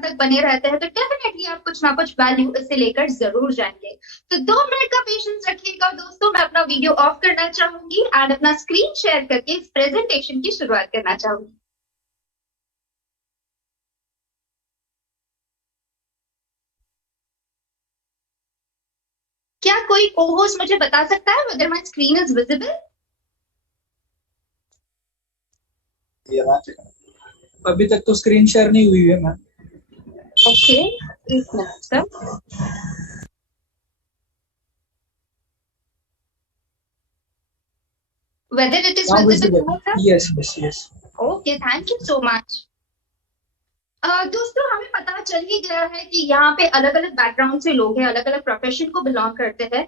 तक बने रहते हैं तो डेफिनेटली आप कुछ ना कुछ वैल्यू इससे लेकर जरूर जाएंगे। तो 2 मिनट का पेशेंस रखिएगा दोस्तों, मैं अपना वीडियो ऑफ करना चाहूंगी एंड अपना स्क्रीन शेयर करके इस प्रेजेंटेशन की शुरुआत करना चाहूंगी। क्या कोई को-होस्ट मुझे बता सकता है whether my screen is visible? अभी तक तो स्क्रीन शेयर नहीं हुई है मैम। ओके, एक minute sir. Whether it is visible? Yes, yes, yes. Okay, thank you so much. दोस्तों हमें पता चल ही गया है कि यहाँ पे अलग अलग बैकग्राउंड से लोग हैं, अलग अलग प्रोफेशन को बिलोंग करते हैं।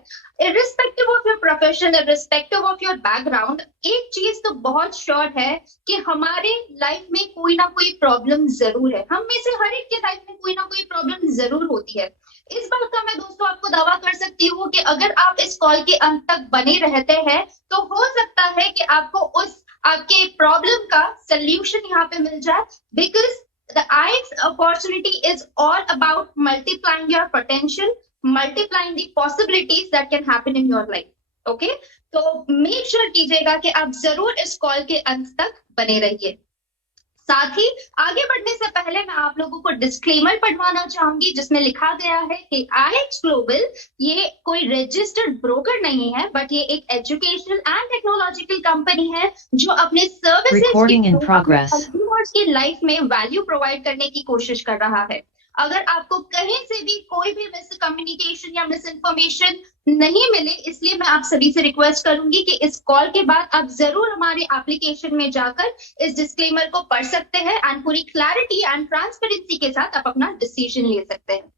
Irrespective of your profession, irrespective of your background, एक चीज तो बहुत श्योर है कि हमारे लाइफ में कोई ना कोई प्रॉब्लम जरूर है। हम में से हर एक के लाइफ में कोई ना कोई प्रॉब्लम जरूर होती है। इस बात का मैं दोस्तों आपको दावा कर सकती हूँ कि अगर आप इस कॉल के अंत तक बने रहते हैं तो हो सकता है कि आपको उस आपके प्रॉब्लम का सोल्यूशन यहाँ पे मिल जाए। Because the IX opportunity is all about multiplying your potential, multiplying the possibilities that can happen in your life. Okay? तो make sure कीजिएगा कि आप जरूर इस कॉल के अंत तक बने रहिए। साथ ही आगे बढ़ने से पहले मैं आप लोगों को डिस्क्लेमर पढ़वाना चाहूंगी जिसमें लिखा गया है कि IX ग्लोबल ये कोई रजिस्टर्ड ब्रोकर नहीं है, बट ये एक एजुकेशनल एंड टेक्नोलॉजिकल कंपनी है जो अपने सर्विसेज की लाइफ में वैल्यू प्रोवाइड करने की कोशिश कर रहा है। अगर आपको कहीं से भी कोई भी मिस कम्युनिकेशन या मिस इन्फॉर्मेशन नहीं मिले, इसलिए मैं आप सभी से रिक्वेस्ट करूंगी कि इस कॉल के बाद आप जरूर हमारे एप्लीकेशन में जाकर इस डिस्क्लेमर को पढ़ सकते हैं एंड पूरी क्लैरिटी एंड ट्रांसपेरेंसी के साथ आप अपना डिसीजन ले सकते हैं।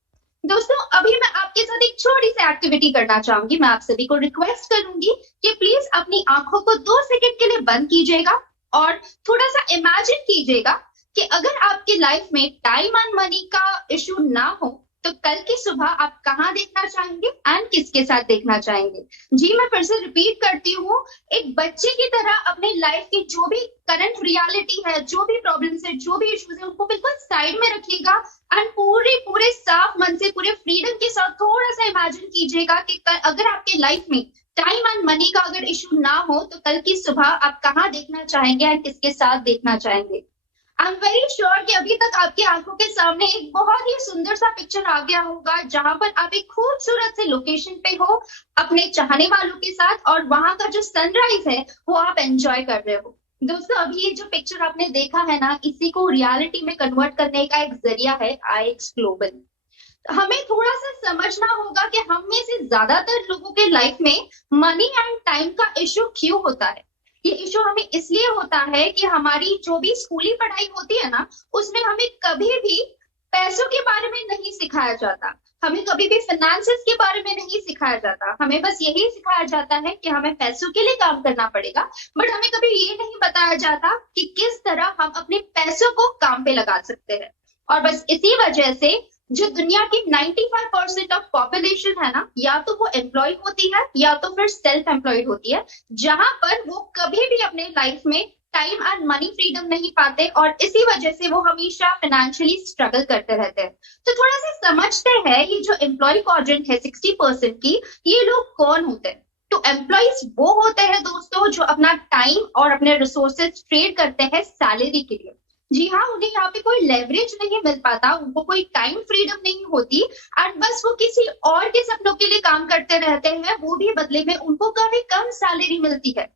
दोस्तों अभी मैं आपके साथ एक छोटी सी एक्टिविटी करना चाहूंगी। मैं आप सभी को रिक्वेस्ट करूंगी कि प्लीज अपनी आंखों को 2 सेकंड के लिए बंद कीजिएगा और थोड़ा सा इमेजिन कीजिएगा कि अगर आपकी लाइफ में टाइम एंड मनी का इशू ना हो तो कल की सुबह आप कहाँ देखना चाहेंगे एंड किसके साथ देखना चाहेंगे। जी मैं फिर से रिपीट करती हूँ, एक बच्चे की तरह अपने लाइफ की जो भी करंट रियलिटी है, जो भी प्रॉब्लम्स है, जो भी इश्यूज है, उनको बिल्कुल साइड में रखिएगा एंड पूरे साफ मन से, पूरे फ्रीडम के साथ थोड़ा सा इमेजिन कीजिएगा कि अगर आपके लाइफ में टाइम एंड मनी का अगर इशू ना हो तो कल की सुबह आप कहाँ देखना चाहेंगे एंड किसके साथ देखना चाहेंगे। आई एम वेरी श्योर कि अभी तक आपकी आंखों के सामने एक बहुत ही सुंदर सा पिक्चर आ गया होगा जहां पर आप एक खूबसूरत से लोकेशन पे हो अपने चाहने वालों के साथ और वहां का जो सनराइज है वो आप एंजॉय कर रहे हो। दोस्तों अभी ये जो पिक्चर आपने देखा है ना, इसी को रियलिटी में कन्वर्ट करने का एक जरिया है IX ग्लोबल। हमें थोड़ा सा समझना होगा कि हम में से ज्यादातर लोगों के लाइफ में मनी एंड टाइम का इशू क्यों होता है। ये इशू हमें इसलिए होता है कि हमारी जो भी स्कूली पढ़ाई होती है ना, उसमें हमें कभी भी पैसों के बारे में नहीं सिखाया जाता, हमें कभी भी फाइनेंसेस के बारे में नहीं सिखाया जाता। हमें बस यही सिखाया जाता है कि हमें पैसों के लिए काम करना पड़ेगा, बट हमें कभी ये नहीं बताया जाता कि किस तरह हम अपने पैसों को काम पे लगा सकते हैं। और बस इसी वजह से जो दुनिया की 95% ऑफ पॉपुलेशन है ना, या तो वो एम्प्लॉय होती है या तो फिर सेल्फ एम्प्लॉयड होती है, जहां पर वो कभी भी अपने लाइफ में टाइम एंड मनी फ्रीडम नहीं पाते और इसी वजह से वो हमेशा फाइनेंशियली स्ट्रगल करते रहते हैं। तो थोड़ा सा समझते हैं ये जो एम्प्लॉय क्वाड्रेंट है 60% की, ये लोग कौन होते हैं। तो एम्प्लॉयज वो होते हैं दोस्तों जो अपना टाइम और अपने रिसोर्सेज ट्रेड करते हैं सैलरी के लिए। जी हाँ, उन्हें यहाँ पे कोई लेवरेज नहीं मिल पाता, उनको कोई टाइम फ्रीडम नहीं होती एंड बस वो किसी और के सपनों के लिए काम करते रहते हैं, वो भी बदले में उनको काफी कम सैलरी मिलती है।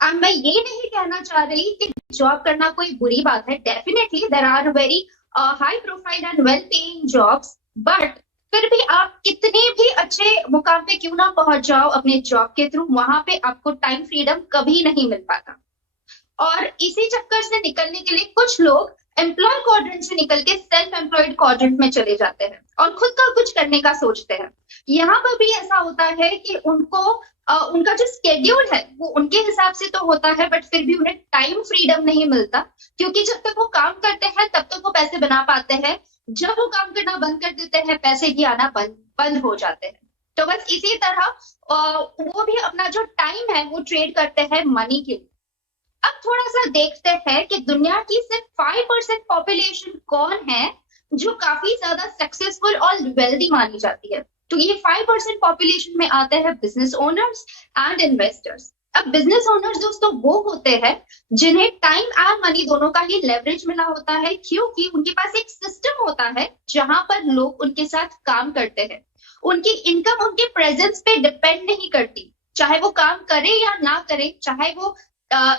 एंड मैं ये नहीं कहना चाह रही कि जॉब करना कोई बुरी बात है, definitely there are very high profile and well paying jobs, but फिर भी आप कितने भी अच्छे मुकाम पे क्यों ना पहुंच जाओ अपने जॉब के थ्रू, वहां पे आपको टाइम फ्रीडम कभी नहीं मिल पाता। और इसी चक्कर से निकलने के लिए कुछ लोग एम्प्लॉय क्वाड्रेंट से निकल के सेल्फ एम्प्लॉयड क्वाड्रेंट में चले जाते हैं और खुद का कुछ करने का सोचते हैं। यहाँ पर भी ऐसा होता है कि उनको उनका जो स्केड्यूल है वो उनके हिसाब से तो होता है, बट फिर भी उन्हें टाइम फ्रीडम नहीं मिलता, क्योंकि जब तक वो काम करते हैं तब तक वो पैसे बना पाते हैं, जब वो काम करना बंद कर देते हैं पैसे भी आना बंद हो जाते हैं। तो बस इसी तरह वो भी अपना जो टाइम है वो ट्रेड करते हैं मनी के लिए। अब थोड़ा सा देखते हैं कि दुनिया की सिर्फ 5% पॉपुलेशन कौन है जो काफी ज्यादा सक्सेसफुल और वेल्दी मानी जाती है। तो ये 5% पॉपुलेशन में आते हैं बिजनेस ओनर्स एंड इन्वेस्टर्स। अब बिजनेस ओनर्स दोस्तों वो होते हैं जिन्हें टाइम एंड मनी दोनों का ही लेवरेज मिला होता है, क्योंकि उनके पास एक सिस्टम होता है जहां पर लोग उनके साथ काम करते हैं। उनकी इनकम उनके प्रेजेंस पे डिपेंड नहीं करती, चाहे वो काम करे या ना करे, चाहे वो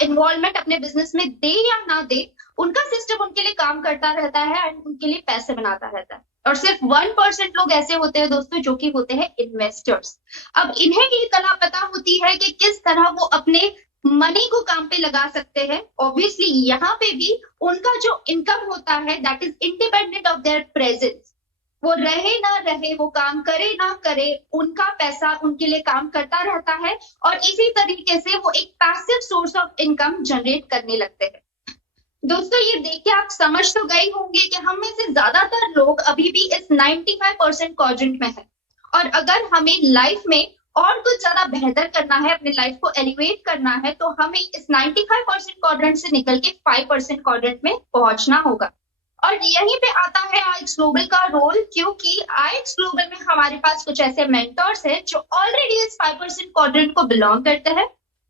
इन्वॉल्वमेंट अपने बिजनेस में दे या ना दे, उनका सिस्टम उनके लिए काम करता रहता है एंड उनके लिए पैसे बनाता रहता है। और सिर्फ 1% लोग ऐसे होते हैं दोस्तों जो कि होते हैं इन्वेस्टर्स। अब इन्हें ये कला पता होती है कि किस तरह वो अपने मनी को काम पे लगा सकते हैं। ऑब्वियसली यहाँ पे भी उनका जो इनकम होता है that is independent of their presence. वो रहे ना रहे, वो काम करे ना करे, उनका पैसा उनके लिए काम करता रहता है और इसी तरीके से वो एक passive source of income generate करने लगते हैं। दोस्तों ये देख के आप समझ तो गए होंगे कि हम में से ज्यादातर लोग अभी भी इस 95% क्वाड्रेंट में है। और अगर हमें लाइफ में और कुछ ज्यादा बेहतर करना है, अपने लाइफ को एलिवेट करना है, तो हमें इस 95% क्वाड्रेंट से निकल के 5% क्वाड्रेंट में पहुंचना होगा। और यहीं पे आता है आईएक्स ग्लोबल का रोल, क्योंकि आईएक्स ग्लोबल में हमारे पास कुछ ऐसे मेंटर्स हैं जो ऑलरेडी इस 5% क्वाड्रेंट को बिलोंग करते हैं।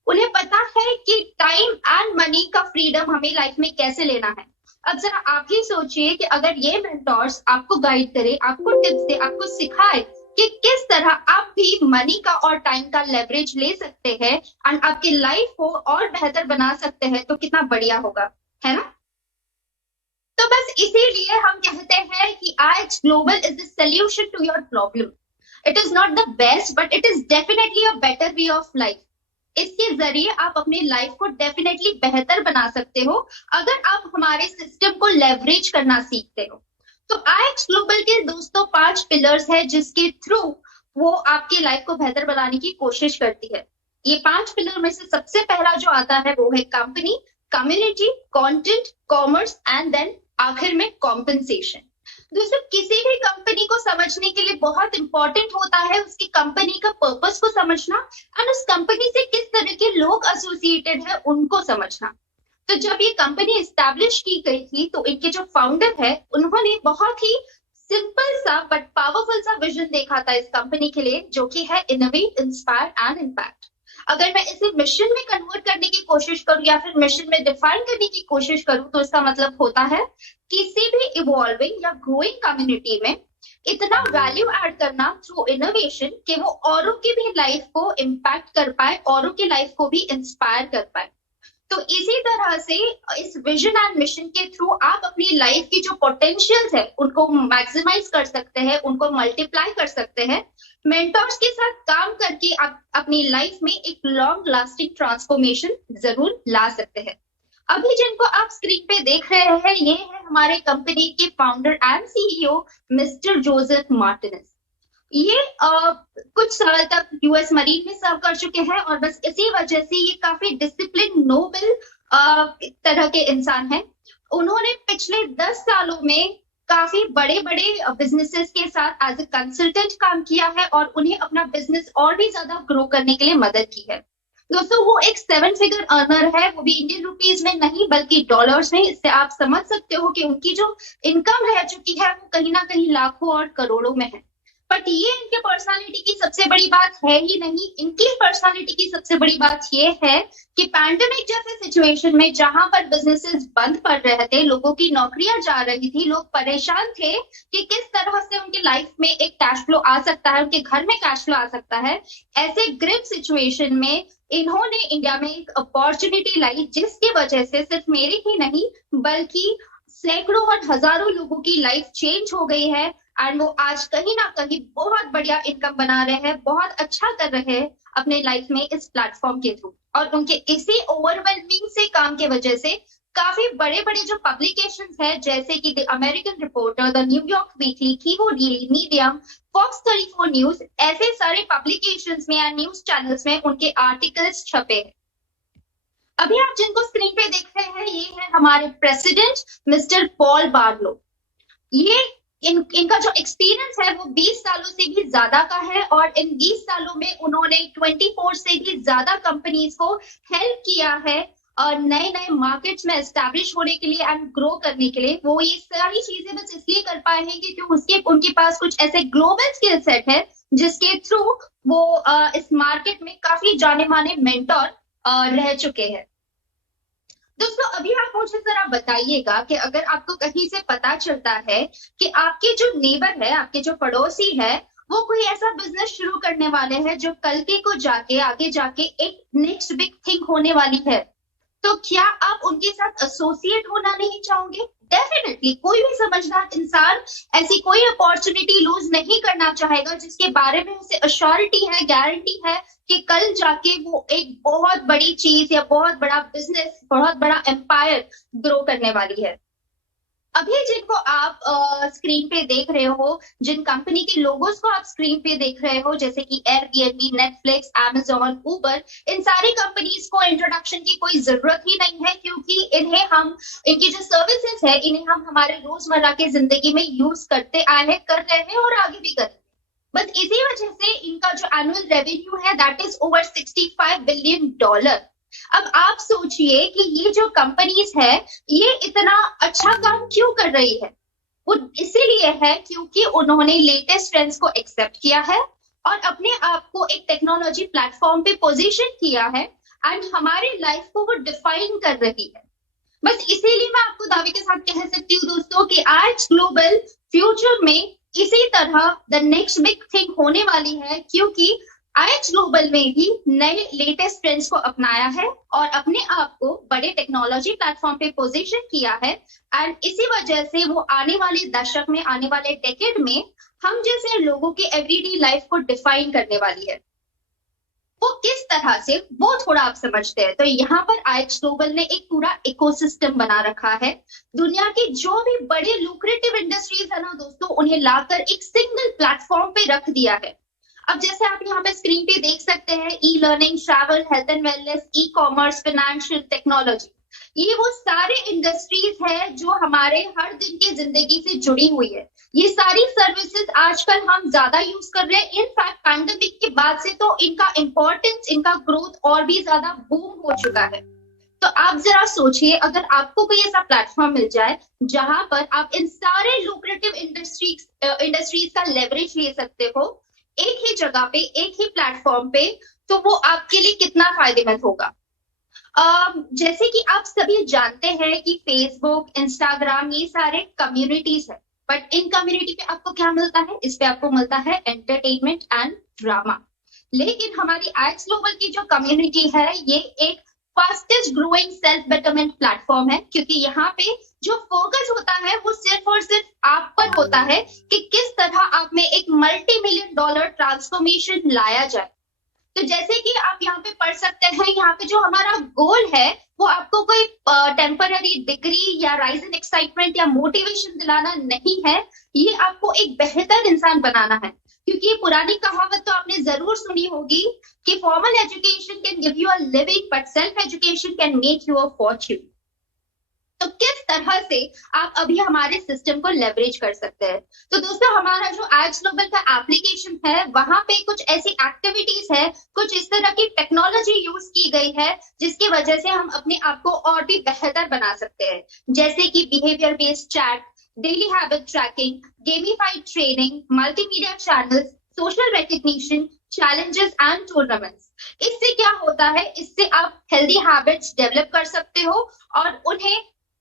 उन्हें पता है कि टाइम एंड मनी का फ्रीडम हमें लाइफ में कैसे लेना है। अब जरा आप ही सोचिए कि अगर ये मेंटर्स आपको गाइड करे, आपको टिप्स दे, आपको सिखाए कि किस तरह आप भी मनी का और टाइम का लेवरेज ले सकते हैं एंड आपकी लाइफ को और बेहतर बना सकते हैं, तो कितना बढ़िया होगा, है ना। तो बस इसीलिए हम कहते हैं कि IX global is the solution to your problem. It is not the best but it is definitely a better way of life. इसके जरिए आप अपनी लाइफ को डेफिनेटली बेहतर बना सकते हो अगर आप हमारे सिस्टम को लेवरेज करना सीखते हो। तो आईएक्स ग्लोबल के दोस्तों 5 पिलर्स है जिसके थ्रू वो आपकी लाइफ को बेहतर बनाने की कोशिश करती है। ये 5 पिलर में से सबसे पहला जो आता है वो है company, community, content, commerce and then आखिर में कॉम्पेंसेशन। दोस्तों किसी भी कंपनी को समझने के लिए बहुत इंपॉर्टेंट होता है उसकी कंपनी का पर्पस को समझना और उस कंपनी से किस तरह के लोग एसोसिएटेड है उनको समझना। तो जब ये कंपनी एस्टैब्लिश की गई थी तो इनके जो फाउंडर है उन्होंने बहुत ही सिंपल सा बट पावरफुल सा विजन देखा था इस कंपनी के लिए, जो कि है इनोवेट, इंस्पायर एंड इम्पैक्ट। अगर मैं इसे मिशन में कन्वर्ट करने की कोशिश करूं या फिर मिशन में डिफाइन करने की कोशिश करूं तो इसका मतलब होता है किसी भी इवॉल्विंग या ग्रोइंग कम्युनिटी में इतना वैल्यू ऐड करना थ्रू इनोवेशन कि वो औरों की भी लाइफ को इम्पैक्ट कर पाए, औरों की लाइफ को भी इंस्पायर कर पाए। तो इसी तरह से इस विजन एंड मिशन के थ्रू आप अपनी लाइफ की जो पोटेंशियल्स है उनको मैक्सिमाइज कर सकते हैं, उनको मल्टीप्लाई कर सकते हैं। मेंटर्स के साथ काम करके आप अपनी लाइफ में एक लॉन्ग लास्टिंग ट्रांसफॉर्मेशन जरूर ला सकते हैं। अभी जिनको आप स्क्रीन पे देख रहे हैं ये है हमारे कंपनी के founder and CEO mister Joseph Martinez. ये कुछ साल तक यूएस मरीन में सर्व कर चुके हैं और बस इसी वजह से ये काफी डिसिप्लिन, नोबल तरह के इंसान हैं। उन्होंने पिछले 10 सालों में काफी बड़े बड़े बिजनेसेस के साथ एज ए कंसल्टेंट काम किया है और उन्हें अपना बिजनेस और भी ज्यादा ग्रो करने के लिए मदद की है। दोस्तों वो एक 7 फिगर अर्नर है, वो भी इंडियन रुपीज में नहीं बल्कि डॉलर्स में। इससे आप समझ सकते हो कि उनकी जो इनकम रह चुकी है वो कहीं ना कहीं लाखों और करोड़ों में है। बट ये इनके पर्सनालिटी की सबसे बड़ी बात है ही नहीं, इनकी पर्सनालिटी की सबसे बड़ी बात ये है कि पैंडेमिक जैसे सिचुएशन में जहां पर बिजनेसेस बंद पड़ रहे थे, लोगों की नौकरियां जा रही थी, लोग परेशान थे कि किस तरह से उनकी लाइफ में एक कैश फ्लो आ सकता है, उनके घर में कैश फ्लो आ सकता है। ऐसे ग्रिप सिचुएशन में इन्होंने इंडिया में एक अपॉर्चुनिटी लाई जिसकी वजह से सिर्फ मेरी ही नहीं बल्कि सैकड़ों और हजारों लोगों की लाइफ चेंज हो गई है एंड वो आज कहीं ना कहीं बहुत बढ़िया इनकम बना रहे हैं, बहुत अच्छा कर रहे हैं अपने लाइफ में इस प्लेटफॉर्म के थ्रू। और उनके इसी ओवरवेलमिंग से काम के वजह से काफी बड़े बड़े जो पब्लिकेशंस है जैसे कि the American reporter, the New York weekly, keyboard daily, medium, Fox 34 news, ऐसे सारे पब्लिकेशंस में या न्यूज चैनल्स में उनके आर्टिकल्स छपे हैं। अभी आप जिनको स्क्रीन पे देख रहे हैं ये है हमारे प्रेसिडेंट मिस्टर पॉल बार्लो। ये इनका जो एक्सपीरियंस है वो 20 सालों से भी ज्यादा का है और इन 20 सालों में उन्होंने 24 से भी ज्यादा कंपनीज को हेल्प किया है नए नए मार्केट्स में एस्टैब्लिश होने के लिए एंड ग्रो करने के लिए, वो ये सारी चीजें बस इसलिए कर पाए हैं क्योंकि उनके पास कुछ ऐसे ग्लोबल स्किल सेट है जिसके थ्रू वो इस मार्केट में काफी जाने माने मेंटोर रह चुके हैं। दोस्तों अभी आप मुझे जरा बताइएगा कि अगर आपको कहीं से पता चलता है कि आपके जो नेबर है, आपके जो पड़ोसी है, वो कोई ऐसा बिजनेस शुरू करने वाले हैं जो कल के को जाके आगे जाके एक नेक्स्ट बिग थिंग होने वाली है, तो क्या आप उनके साथ एसोसिएट होना नहीं चाहोगे? डेफिनेटली कोई भी समझदार इंसान ऐसी कोई अपॉर्चुनिटी लूज नहीं करना चाहेगा जिसके बारे में उसे अश्योरिटी है, गारंटी है कि कल जाके वो एक बहुत बड़ी चीज या बहुत बड़ा बिजनेस, बहुत बड़ा एम्पायर ग्रो करने वाली है। अभी जिनको आप स्क्रीन पे देख रहे हो, जिन कंपनी के लोगोस को आप स्क्रीन पे देख रहे हो, जैसे कि एयरबीएनबी, नेटफ्लिक्स, अमेजॉन, उबर, इन सारी कंपनीज को इंट्रोडक्शन की कोई जरूरत ही नहीं है क्योंकि इनकी जो सर्विसेज है इन्हें हम हमारे रोजमर्रा की जिंदगी में यूज करते आए हैं, कर रहे हैं और आगे भी करेंगे। बस इसी वजह से इनका जो एनुअल रेवेन्यू है दैट इज ओवर $65 बिलियन। अब आप सोचिए कि ये जो कंपनीज है ये इतना अच्छा काम क्यों कर रही है? वो इसीलिए है क्योंकि उन्होंने लेटेस्ट ट्रेंड्स को एक्सेप्ट किया है और अपने आप को एक टेक्नोलॉजी प्लेटफॉर्म पे पोजीशन किया है एंड हमारी लाइफ को वो डिफाइन कर रही है। बस इसीलिए मैं आपको दावे के साथ कह सकती हूँ दोस्तों कि आज ग्लोबल फ्यूचर में इसी तरह द नेक्स्ट बिग थिंग होने वाली है क्योंकि आईएच ग्लोबल में भी नए लेटेस्ट ट्रेंड्स को अपनाया है और अपने आप को बड़े टेक्नोलॉजी प्लेटफॉर्म पे पोजीशन किया है एंड इसी वजह से वो आने वाले दशक में, आने वाले डेकेड में हम जैसे लोगों की एवरीडे लाइफ को डिफाइन करने वाली है। वो किस तरह से, वो थोड़ा आप समझते हैं। तो यहाँ पर आईएच ग्लोबल ने एक पूरा इकोसिस्टम बना रखा है। दुनिया के जो भी बड़े लुक्रेटिव इंडस्ट्रीज है ना दोस्तों, उन्हें लाकर एक सिंगल प्लेटफॉर्म पे रख दिया है। अब जैसे आप यहाँ पे स्क्रीन पे देख सकते हैं, e learning, travel, health and wellness, e commerce, financial technology, ये वो सारे इंडस्ट्रीज है जो हमारे हर दिन की जिंदगी से जुड़ी हुई है। ये सारी सर्विसेज आजकल हम ज्यादा यूज कर रहे हैं। इनफैक्ट पैंडेमिक के बाद से तो इनका इंपॉर्टेंस, इनका ग्रोथ और भी ज्यादा बूम हो चुका है। तो आप जरा सोचिए, अगर आपको कोई ऐसा प्लेटफॉर्म मिल जाए जहां पर आप इन सारे लुक्रेटिव इंडस्ट्रीज का लेवरेज ले सकते हो एक ही जगह पे, एक ही प्लेटफॉर्म पे, तो वो आपके लिए कितना फायदेमंद होगा। जैसे कि आप सभी जानते हैं कि फेसबुक, इंस्टाग्राम, ये सारे कम्युनिटीज है, बट इन कम्युनिटी पे आपको क्या मिलता है? इस पे आपको मिलता है एंटरटेनमेंट एंड ड्रामा। लेकिन हमारी आईएच ग्लोबल की जो कम्युनिटी है ये एक fastest growing self betterment platform है क्योंकि यहाँ पे जो फोकस होता है वो सिर्फ और सिर्फ आप पर होता है कि किस तरह आप में एक $multi-million ट्रांसफॉर्मेशन लाया जाए। तो जैसे कि आप यहाँ पे पढ़ सकते हैं, यहाँ पे जो हमारा गोल है वो आपको कोई टेम्पररी डिग्री या राइज इन एक्साइटमेंट या मोटिवेशन दिलाना नहीं है, ये आपको एक बेहतर इंसान बनाना है। क्योंकि ये पुरानी कहावत तो आपने जरूर सुनी होगी कि formal education can give you a living but self education can make you a Fortune. तो किस तरह से आप अभी हमारे सिस्टम को लेवरेज कर सकते हैं? तो दोस्तों हमारा जो आईएच ग्लोबल का एप्लीकेशन है वहां पे कुछ ऐसी एक्टिविटीज है, कुछ इस तरह की टेक्नोलॉजी यूज की गई है जिसकी वजह से हम अपने आप को और भी बेहतर बना सकते हैं। जैसे कि behaviour based chat, daily habit tracking, gamified training, multimedia channels, social recognition, challenges and tournaments. इससे क्या होता है? इससे आप हेल्दी हैबिट्स डेवलप कर सकते हो और उन्हें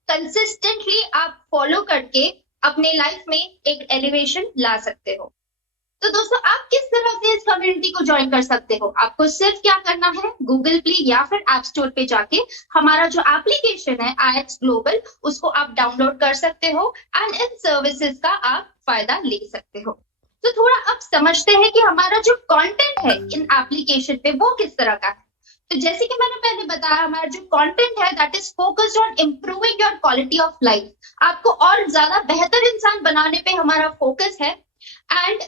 कंसिस्टेंटली आप फॉलो करके अपने लाइफ में एक एलिवेशन ला सकते हो। तो दोस्तों आप किस तरह से इस कम्युनिटी को ज्वाइन कर सकते हो? आपको सिर्फ क्या करना है, गूगल प्ले या फिर ऐप स्टोर पे जाके हमारा जो एप्लीकेशन है आईएच ग्लोबल, उसको आप डाउनलोड कर सकते हो एंड इन सर्विसेज का आप फायदा ले सकते हो। तो थोड़ा अब समझते हैं कि हमारा जो कंटेंट है इन एप्लीकेशन पे वो किस तरह का है। तो जैसे कि मैंने पहले बताया, हमारा जो कंटेंट है that is focused on improving your quality of life. आपको और ज्यादा बेहतर इंसान बनाने पे हमारा फोकस है। एंड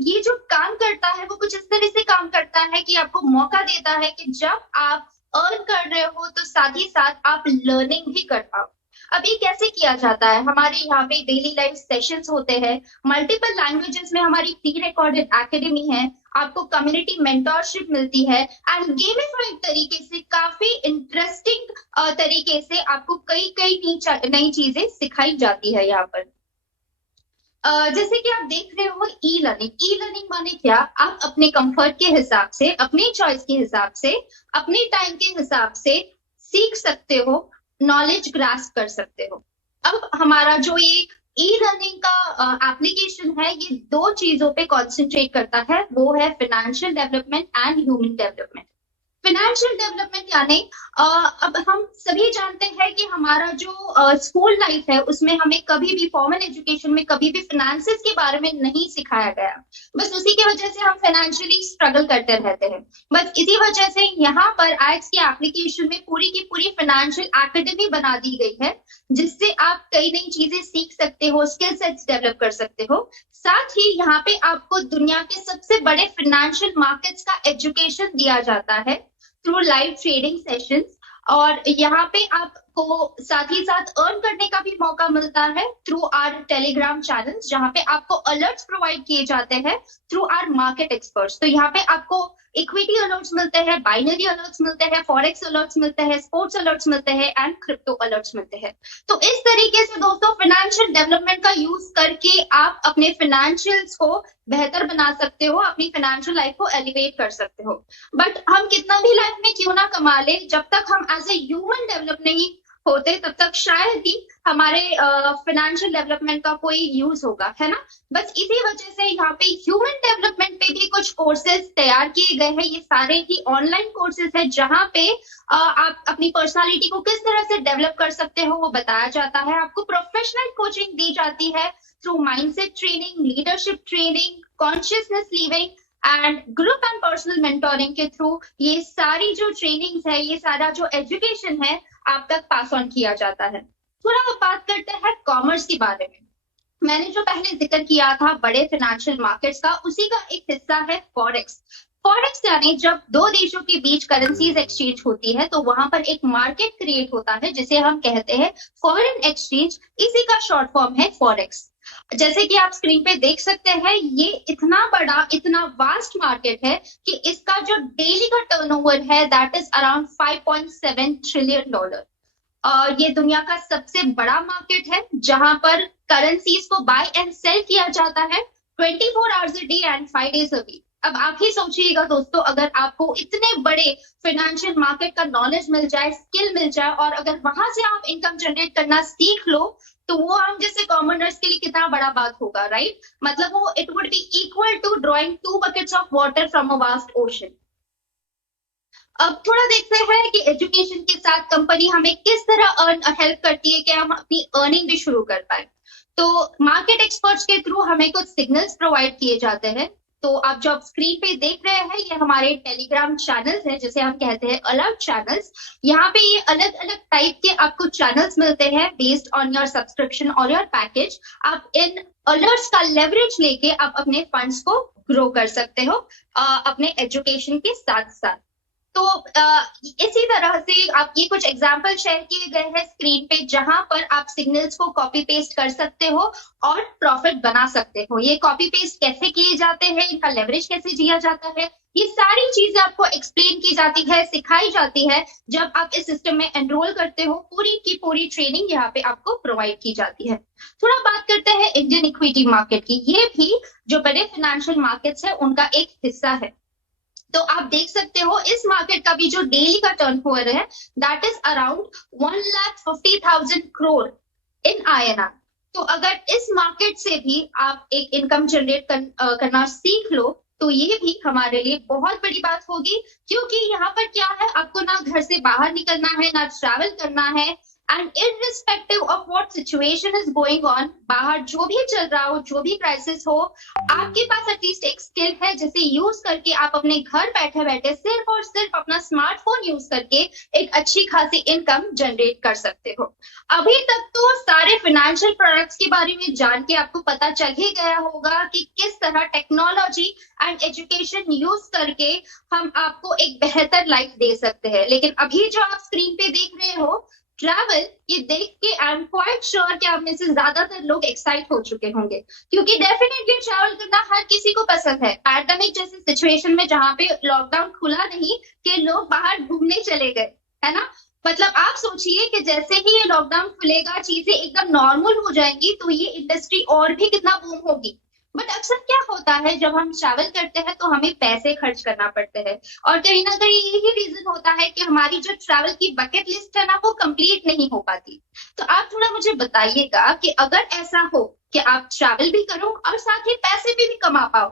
ये जो काम करता है वो कुछ इस तरह से काम करता है कि आपको मौका देता है कि जब आप अर्न कर रहे हो तो साथ ही साथ आप लर्निंग भी कर पाओ। अब ये कैसे किया जाता है? हमारे यहाँ पे डेली लाइफ सेशंस होते हैं, मल्टीपल लैंग्वेजेस में हमारी प्री रिकॉर्डेड एकेडमी है, आपको कम्युनिटी मेंटोरशिप मिलती है एंड गेमिफाइड तरीके से, काफी इंटरेस्टिंग तरीके से आपको कई कई नई चीजें सिखाई जाती है यहाँ पर। जैसे कि आप देख रहे हो ई लर्निंग। ई लर्निंग माने क्या? आप अपने कंफर्ट के हिसाब से, अपनी चॉइस के हिसाब से, अपने टाइम के हिसाब से सीख सकते हो, नॉलेज ग्रास्प कर सकते हो। अब हमारा जो ये ई लर्निंग का एप्लीकेशन है, ये दो चीजों पे कॉन्सेंट्रेट करता है, वो है financial development and human development. Financial development यानी अब हम सभी जानते हैं कि हमारा जो स्कूल लाइफ है उसमें हमें कभी भी फॉर्मल एजुकेशन में कभी भी फाइनेंसेस के बारे में नहीं सिखाया गया। बस उसी की वजह से हम फाइनेंशियली स्ट्रगल करते रहते हैं। बस इसी वजह से यहाँ पर आईएक्स की एप्लीकेशन में पूरी की पूरी फाइनेंशियल एकेडमी बना दी गई है, जिससे आप कई नई चीजें सीख सकते हो, स्किल सेट्स डेवलप कर सकते हो। साथ ही यहाँ पे आपको दुनिया के सबसे बड़े फाइनेंशियल मार्केट्स का एजुकेशन दिया जाता है थ्रू लाइव ट्रेडिंग सेशंस, और यहाँ पे आपको साथ ही साथ अर्न करने का भी मौका मिलता है थ्रू आवर टेलीग्राम चैनल्स, जहाँ पे आपको अलर्ट्स प्रोवाइड किए जाते हैं थ्रू आवर मार्केट एक्सपर्ट्स। तो यहाँ पे आपको इक्विटी अलर्ट्स मिलते हैं, बाइनरी अलर्ट्स मिलते हैं, फॉरेक्स अलर्ट्स मिलते हैं, स्पोर्ट्स अलर्ट्स मिलते हैं एंड क्रिप्टो अलर्ट्स मिलते हैं। तो इस तरीके से दोस्तों फाइनेंशियल डेवलपमेंट का यूज करके आप अपने फाइनेंशियल्स को बेहतर बना सकते हो, अपनी फाइनेंशियल लाइफ को एलिवेट कर सकते हो। बट हम कितना भी लाइफ में क्यों ना कमा ले, जब तक हम एज ए ह्यूमन डेवलप नहीं होते तब तक शायद ही हमारे फाइनेंशियल डेवलपमेंट का कोई यूज होगा, है ना। बस इसी वजह से यहाँ पे ह्यूमन डेवलपमेंट पे भी कुछ कोर्सेज तैयार किए गए हैं। ये सारे ही ऑनलाइन कोर्सेज है, जहाँ पे आप अपनी पर्सनालिटी को किस तरह से डेवलप कर सकते हो वो बताया जाता है। आपको प्रोफेशनल कोचिंग दी जाती है through mindset training, leadership training, consciousness living and group and personal mentoring के थ्रू ये सारी जो ट्रेनिंग्स है, ये सारा जो एजुकेशन है आप तक पास ऑन किया जाता है। थोड़ा बात करते हैं कॉमर्स के बारे में। मैंने जो पहले जिक्र किया था बड़े फाइनेंशियल मार्केट्स का, उसी का एक हिस्सा है फॉरेक्स। फॉरेक्स यानी जब दो देशों के बीच करेंसीज एक्सचेंज होती है तो वहां पर एक मार्केट क्रिएट होता है जिसे हम कहते हैं फॉरेन एक्सचेंज। इसी का शॉर्ट फॉर्म है फॉरेक्स। जैसे कि आप स्क्रीन पे देख सकते हैं, ये इतना बड़ा, इतना वास्ट मार्केट है कि इसका जो डेली का टर्नओवर है दैट इज अराउंड $5.7 ट्रिलियन। और ये दुनिया का सबसे बड़ा मार्केट है जहां पर करेंसीज को बाय एंड सेल किया जाता है 24 hours a day and 5 days a week. अब आप ही सोचिएगा दोस्तों, अगर आपको इतने बड़े फाइनेंशियल मार्केट का नॉलेज मिल जाए, स्किल मिल जाए, और अगर वहां से आप इनकम जनरेट करना सीख लो, तो वो हम जैसे कॉमनर्स के लिए कितना बड़ा बात होगा, राइट। मतलब वो it would be equal to drawing 2 buckets of water from a vast ocean. अब थोड़ा देखते हैं कि एजुकेशन के साथ कंपनी हमें किस तरह हेल्प करती है कि हम अपनी अर्निंग भी शुरू कर पाए। तो मार्केट एक्सपर्ट्स के थ्रू हमें कुछ सिग्नल्स प्रोवाइड किए जाते हैं। तो आप जो स्क्रीन पे देख रहे हैं, ये हमारे टेलीग्राम चैनल्स हैं जिसे हम कहते हैं अलर्ट चैनल्स। यहाँ पे ये अलग अलग टाइप के आपको चैनल्स मिलते हैं बेस्ड ऑन योर सब्सक्रिप्शन और योर पैकेज। आप इन अलर्ट्स का लेवरेज लेके आप अपने फंड्स को ग्रो कर सकते हो अपने एजुकेशन के साथ साथ। तो इसी तरह से आप ये कुछ एग्जाम्पल शेयर किए गए हैं स्क्रीन पे, जहां पर आप सिग्नल्स को कॉपी पेस्ट कर सकते हो और प्रॉफिट बना सकते हो। ये कॉपी पेस्ट कैसे किए जाते हैं, इनका लेवरेज कैसे दिया जाता है, ये सारी चीजें आपको एक्सप्लेन की जाती है, सिखाई जाती है जब आप इस सिस्टम में एनरोल करते हो। पूरी की पूरी ट्रेनिंग यहाँ पे आपको प्रोवाइड की जाती है। थोड़ा बात करते हैं इंडियन इक्विटी मार्केट की। ये भी जो बड़े फाइनेंशियल मार्केट्स है उनका एक हिस्सा है। तो आप देख सकते हो इस मार्केट का भी जो डेली का टर्नओवर है that is around 1,50,000 crore in INR। तो अगर इस मार्केट से भी आप एक इनकम जनरेट करना सीख लो तो ये भी हमारे लिए बहुत बड़ी बात होगी, क्योंकि यहाँ पर क्या है, आपको ना घर से बाहर निकलना है, ना ट्रैवल करना है, and irrespective of what situation is going on, बाहर जो भी चल रहा हो, जो भी क्राइसिस हो, आपके पास एटलीस्ट एक स्किल है जिसे यूज करके आप अपने घर बैठे बैठे सिर्फ और सिर्फ अपना स्मार्टफोन यूज करके एक अच्छी खासी इनकम जनरेट कर सकते हो। अभी तक तो सारे फाइनेंशियल प्रोडक्ट्स के बारे में जान के आपको पता चल ही गया होगा कि किस तरह टेक्नोलॉजी एंड एजुकेशन यूज करके हम आपको एक बेहतर लाइफ दे सकते हैं। लेकिन अभी जो आप स्क्रीन पे देख रहे हो, ट्रैवल, ये देख के आई एम क्वाइट श्योर कि आप में से ज्यादातर लोग एक्साइट हो चुके होंगे, क्योंकि डेफिनेटली ट्रैवल करना हर किसी को पसंद है। पैंडेमिक जैसी सिचुएशन में जहां पे लॉकडाउन खुला नहीं कि लोग बाहर घूमने चले गए, है ना। मतलब आप सोचिए कि जैसे ही ये लॉकडाउन खुलेगा, चीजें एकदम नॉर्मल हो जाएंगी, तो ये इंडस्ट्री और भी कितना बूम होगी। बट अक्सर क्या होता है, जब हम ट्रैवल करते हैं तो हमें पैसे खर्च करना पड़ते हैं, और कहीं ना कहीं यही रीजन होता है कि हमारी जो ट्रैवल की बकेट लिस्ट है ना, वो कंप्लीट नहीं हो पाती। तो आप थोड़ा मुझे बताइएगा कि अगर ऐसा हो कि आप ट्रैवल भी करो और साथ ही पैसे भी कमा पाओ,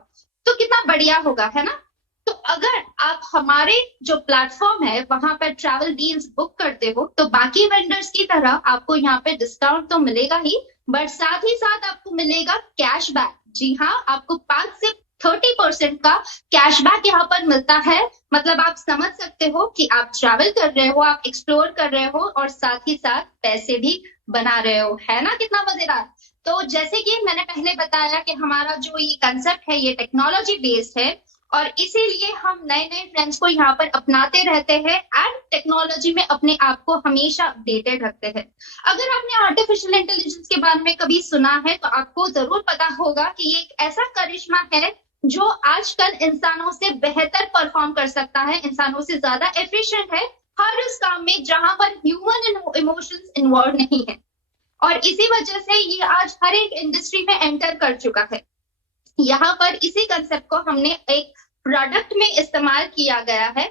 तो कितना बढ़िया होगा, है ना। तो अगर आप हमारे जो प्लेटफॉर्म है वहां पर ट्रैवल डील्स बुक करते हो, तो बाकी वेंडर्स की तरह आपको यहाँ पे डिस्काउंट तो मिलेगा ही, बट साथ ही साथ आपको मिलेगा कैशबैक। जी हाँ, आपको 5 से 30% का कैशबैक यहाँ पर मिलता है। मतलब आप समझ सकते हो कि आप ट्रैवल कर रहे हो, आप एक्सप्लोर कर रहे हो, और साथ ही साथ पैसे भी बना रहे हो, है ना, कितना मजेदार। तो जैसे कि मैंने पहले बताया कि हमारा जो ये कंसेप्ट है ये टेक्नोलॉजी बेस्ड है, और इसीलिए हम नए नए ट्रेंड्स को यहाँ पर अपनाते रहते हैं एंड टेक्नोलॉजी में अपने आप को हमेशा अपडेटेड रखते हैं। अगर आपने आर्टिफिशियल इंटेलिजेंस के बारे में कभी सुना है, तो आपको जरूर पता होगा कि ये एक ऐसा करिश्मा है जो आजकल इंसानों से बेहतर परफॉर्म कर सकता है, इंसानों से ज्यादा एफिशिएंट है हर उस काम में जहां पर ह्यूमन इमोशंस इन्वॉल्व नहीं है। और इसी वजह से ये आज हर एक इंडस्ट्री में एंटर कर चुका है। यहाँ पर इसी कंसेप्ट को हमने एक प्रोडक्ट में इस्तेमाल किया गया है,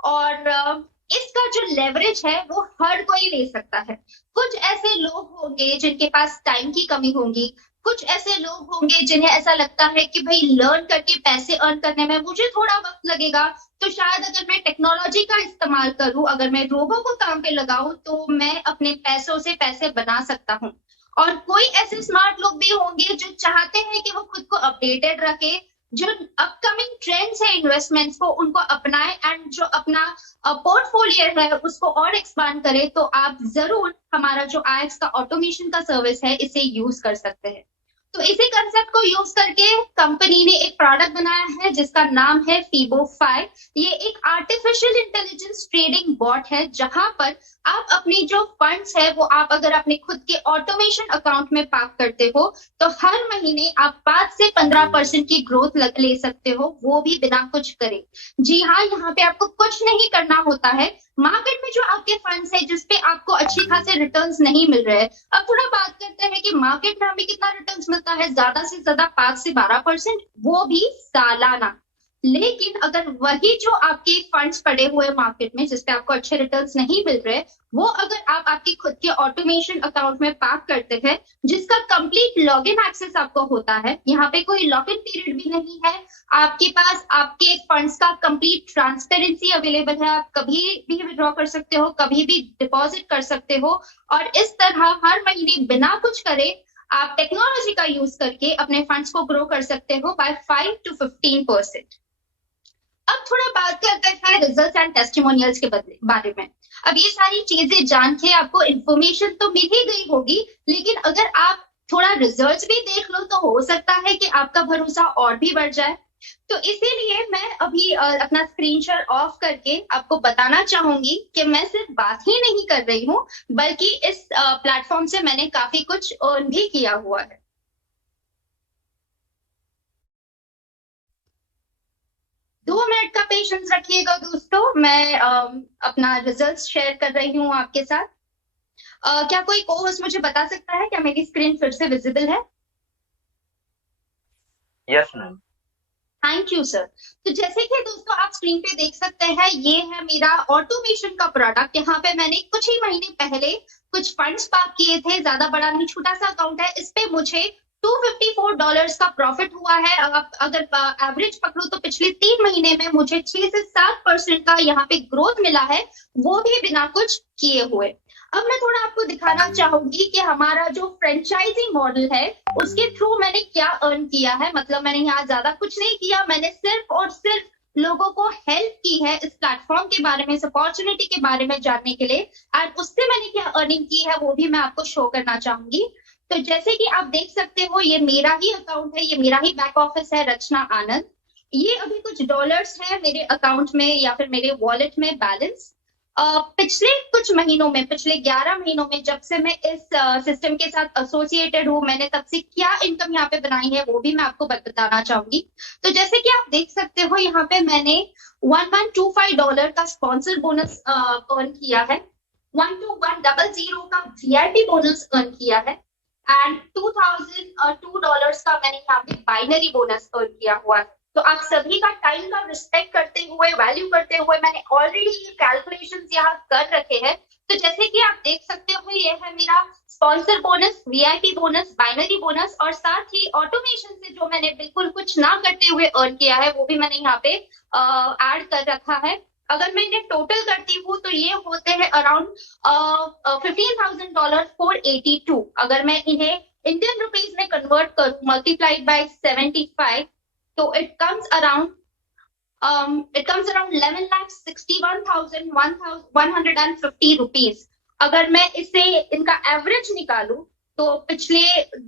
और इसका जो लेवरेज है वो हर कोई ले सकता है। कुछ ऐसे लोग होंगे जिनके पास टाइम की कमी होगी, कुछ ऐसे लोग होंगे जिन्हें ऐसा लगता है कि भाई लर्न करके पैसे अर्न करने में मुझे थोड़ा वक्त लगेगा, तो शायद अगर मैं टेक्नोलॉजी का इस्तेमाल करूं, अगर मैं रोबो को काम पे लगाऊं, तो मैं अपने पैसों से पैसे बना सकता हूं। और कोई ऐसे स्मार्ट लोग भी होंगे जो चाहते हैं कि वो खुद को अपडेटेड रखे, जो अपकमिंग ट्रेंड्स है इन्वेस्टमेंट्स को उनको अपनाए, एंड जो अपना पोर्टफोलियो है उसको और एक्सपांड करे। तो आप जरूर हमारा जो आईएक्स का ऑटोमेशन का सर्विस है इसे यूज कर सकते हैं। तो इसी कंसेप्ट को यूज करके कंपनी ने एक प्रोडक्ट बनाया है जिसका नाम है फीबोफाई। ये एक आर्टिफिशियल इंटेलिजेंस ट्रेडिंग बॉट है, जहां पर आप अपनी जो फंड्स है वो आप अगर अपने खुद के ऑटोमेशन अकाउंट में पार्क करते हो, तो हर महीने आप 5 से 15% की ग्रोथ ले सकते हो, वो भी बिना कुछ करे। जी हाँ, यहाँ पे आपको कुछ नहीं करना होता है। मार्केट में जो आपके फंड्स है जिसपे आपको अच्छी खासे रिटर्न्स नहीं मिल रहे हैं, अब थोड़ा बात करते हैं कि मार्केट में हमें कितना रिटर्न्स मिलता है। ज्यादा से ज्यादा 5 से 12%, वो भी सालाना। लेकिन अगर वही जो आपके फंड्स पड़े हुए मार्केट में जिसपे आपको अच्छे रिटर्न्स नहीं मिल रहे, वो अगर आप आपके खुद के ऑटोमेशन अकाउंट में पार्क करते हैं, जिसका कंप्लीट लॉगिन एक्सेस आपको होता है, यहाँ पे कोई लॉक इन पीरियड भी नहीं है, आपके पास आपके फंड्स का कंप्लीट ट्रांसपेरेंसी अवेलेबल है, आप कभी भी विड्रॉ कर सकते हो, कभी भी डिपॉजिट कर सकते हो, और इस तरह हर महीने बिना कुछ करे आप टेक्नोलॉजी का यूज करके अपने फंड्स को ग्रो कर सकते हो बाय 5 to 15%। अब थोड़ा बात करते हैं रिजल्ट्स एंड टेस्टिमोनियल्स के बारे में। अब ये सारी चीजें जान के आपको इन्फॉर्मेशन तो मिल ही गई होगी, लेकिन अगर आप थोड़ा रिजल्ट्स भी देख लो तो हो सकता है कि आपका भरोसा और भी बढ़ जाए। तो इसीलिए मैं अभी अपना स्क्रीन शेयर ऑफ करके आपको बताना चाहूंगी कि मैं सिर्फ बात ही नहीं कर रही हूँ, बल्कि इस प्लेटफॉर्म से मैंने काफी कुछ अर्न भी किया हुआ है। 2 मिनट का पेशेंस रखिएगा दोस्तों, मैं अपना रिजल्ट्स शेयर कर रही हूँ आपके साथ। क्या कोई को होस्ट मुझे बता सकता है क्या मेरी स्क्रीन फिर से विजिबल है? Yes ma'am. Thank you sir. तो जैसे कि दोस्तों आप स्क्रीन पे देख सकते हैं, ये है मेरा ऑटोमेशन का प्रोडक्ट। यहाँ पे मैंने कुछ ही महीने पहले कुछ फंड्स पार्क किए थे, ज्यादा बड़ा नहीं, छोटा सा अकाउंट है। इस पे मुझे $254 का प्रॉफिट हुआ है। आप अगर एवरेज पकड़ो तो पिछले 3 महीने में मुझे 6 से 7% का यहाँ पे ग्रोथ मिला है, वो भी बिना कुछ किए हुए। अब मैं थोड़ा आपको दिखाना चाहूंगी कि हमारा जो फ्रेंचाइजी मॉडल है उसके थ्रू मैंने क्या अर्न किया है। मतलब मैंने यहाँ ज्यादा कुछ नहीं किया, मैंने सिर्फ और सिर्फ लोगों को हेल्प की है इस प्लेटफॉर्म के बारे में, इस अपॉर्चुनिटी के बारे में जानने के लिए, और उससे मैंने क्या अर्निंग की है वो भी मैं आपको शो करना चाहूंगी। तो जैसे कि आप देख सकते हो, ये मेरा ही अकाउंट है, ये मेरा ही बैक ऑफिस है, रचना आनंद। ये अभी कुछ डॉलर्स है मेरे अकाउंट में या फिर मेरे वॉलेट में बैलेंस। पिछले कुछ महीनों में, पिछले 11 महीनों में जब से मैं इस सिस्टम के साथ एसोसिएटेड हूँ, मैंने तब से क्या इनकम यहाँ पे बनाई है वो भी मैं आपको बताना चाहूंगी। तो जैसे कि आप देख सकते हो यहाँ पे मैंने $1125 का स्पॉन्सर बोनस अर्न किया है, 12100 का वीआईपी बोनस अर्न किया है एंड $2002 का मैंने यहाँ पे बाइनरी बोनस अर्न किया हुआ है। तो आप सभी का टाइम का रिस्पेक्ट करते हुए, वैल्यू करते हुए मैंने ऑलरेडी ये कैलकुलेशंस यहाँ कर रखे हैं। तो जैसे कि आप देख सकते हो ये है मेरा sponsor bonus, VIP bonus, binary bonus और साथ ही ऑटोमेशन से जो मैंने बिल्कुल कुछ ना करते हुए अर्न किया है वो भी मैंने यहाँ पे ऐड कर रखा है। अगर मैं इन्हें टोटल करती हूँ तो ये होते हैं अराउंड $15,482। अगर मैं इन्हें इंडियन रुपीज में कन्वर्ट करूँ मल्टीप्लाइड बाय 75 तो इट कम्स अराउंड 11,61,150 रुपीज। अगर मैं इसे इनका एवरेज निकालूं तो पिछले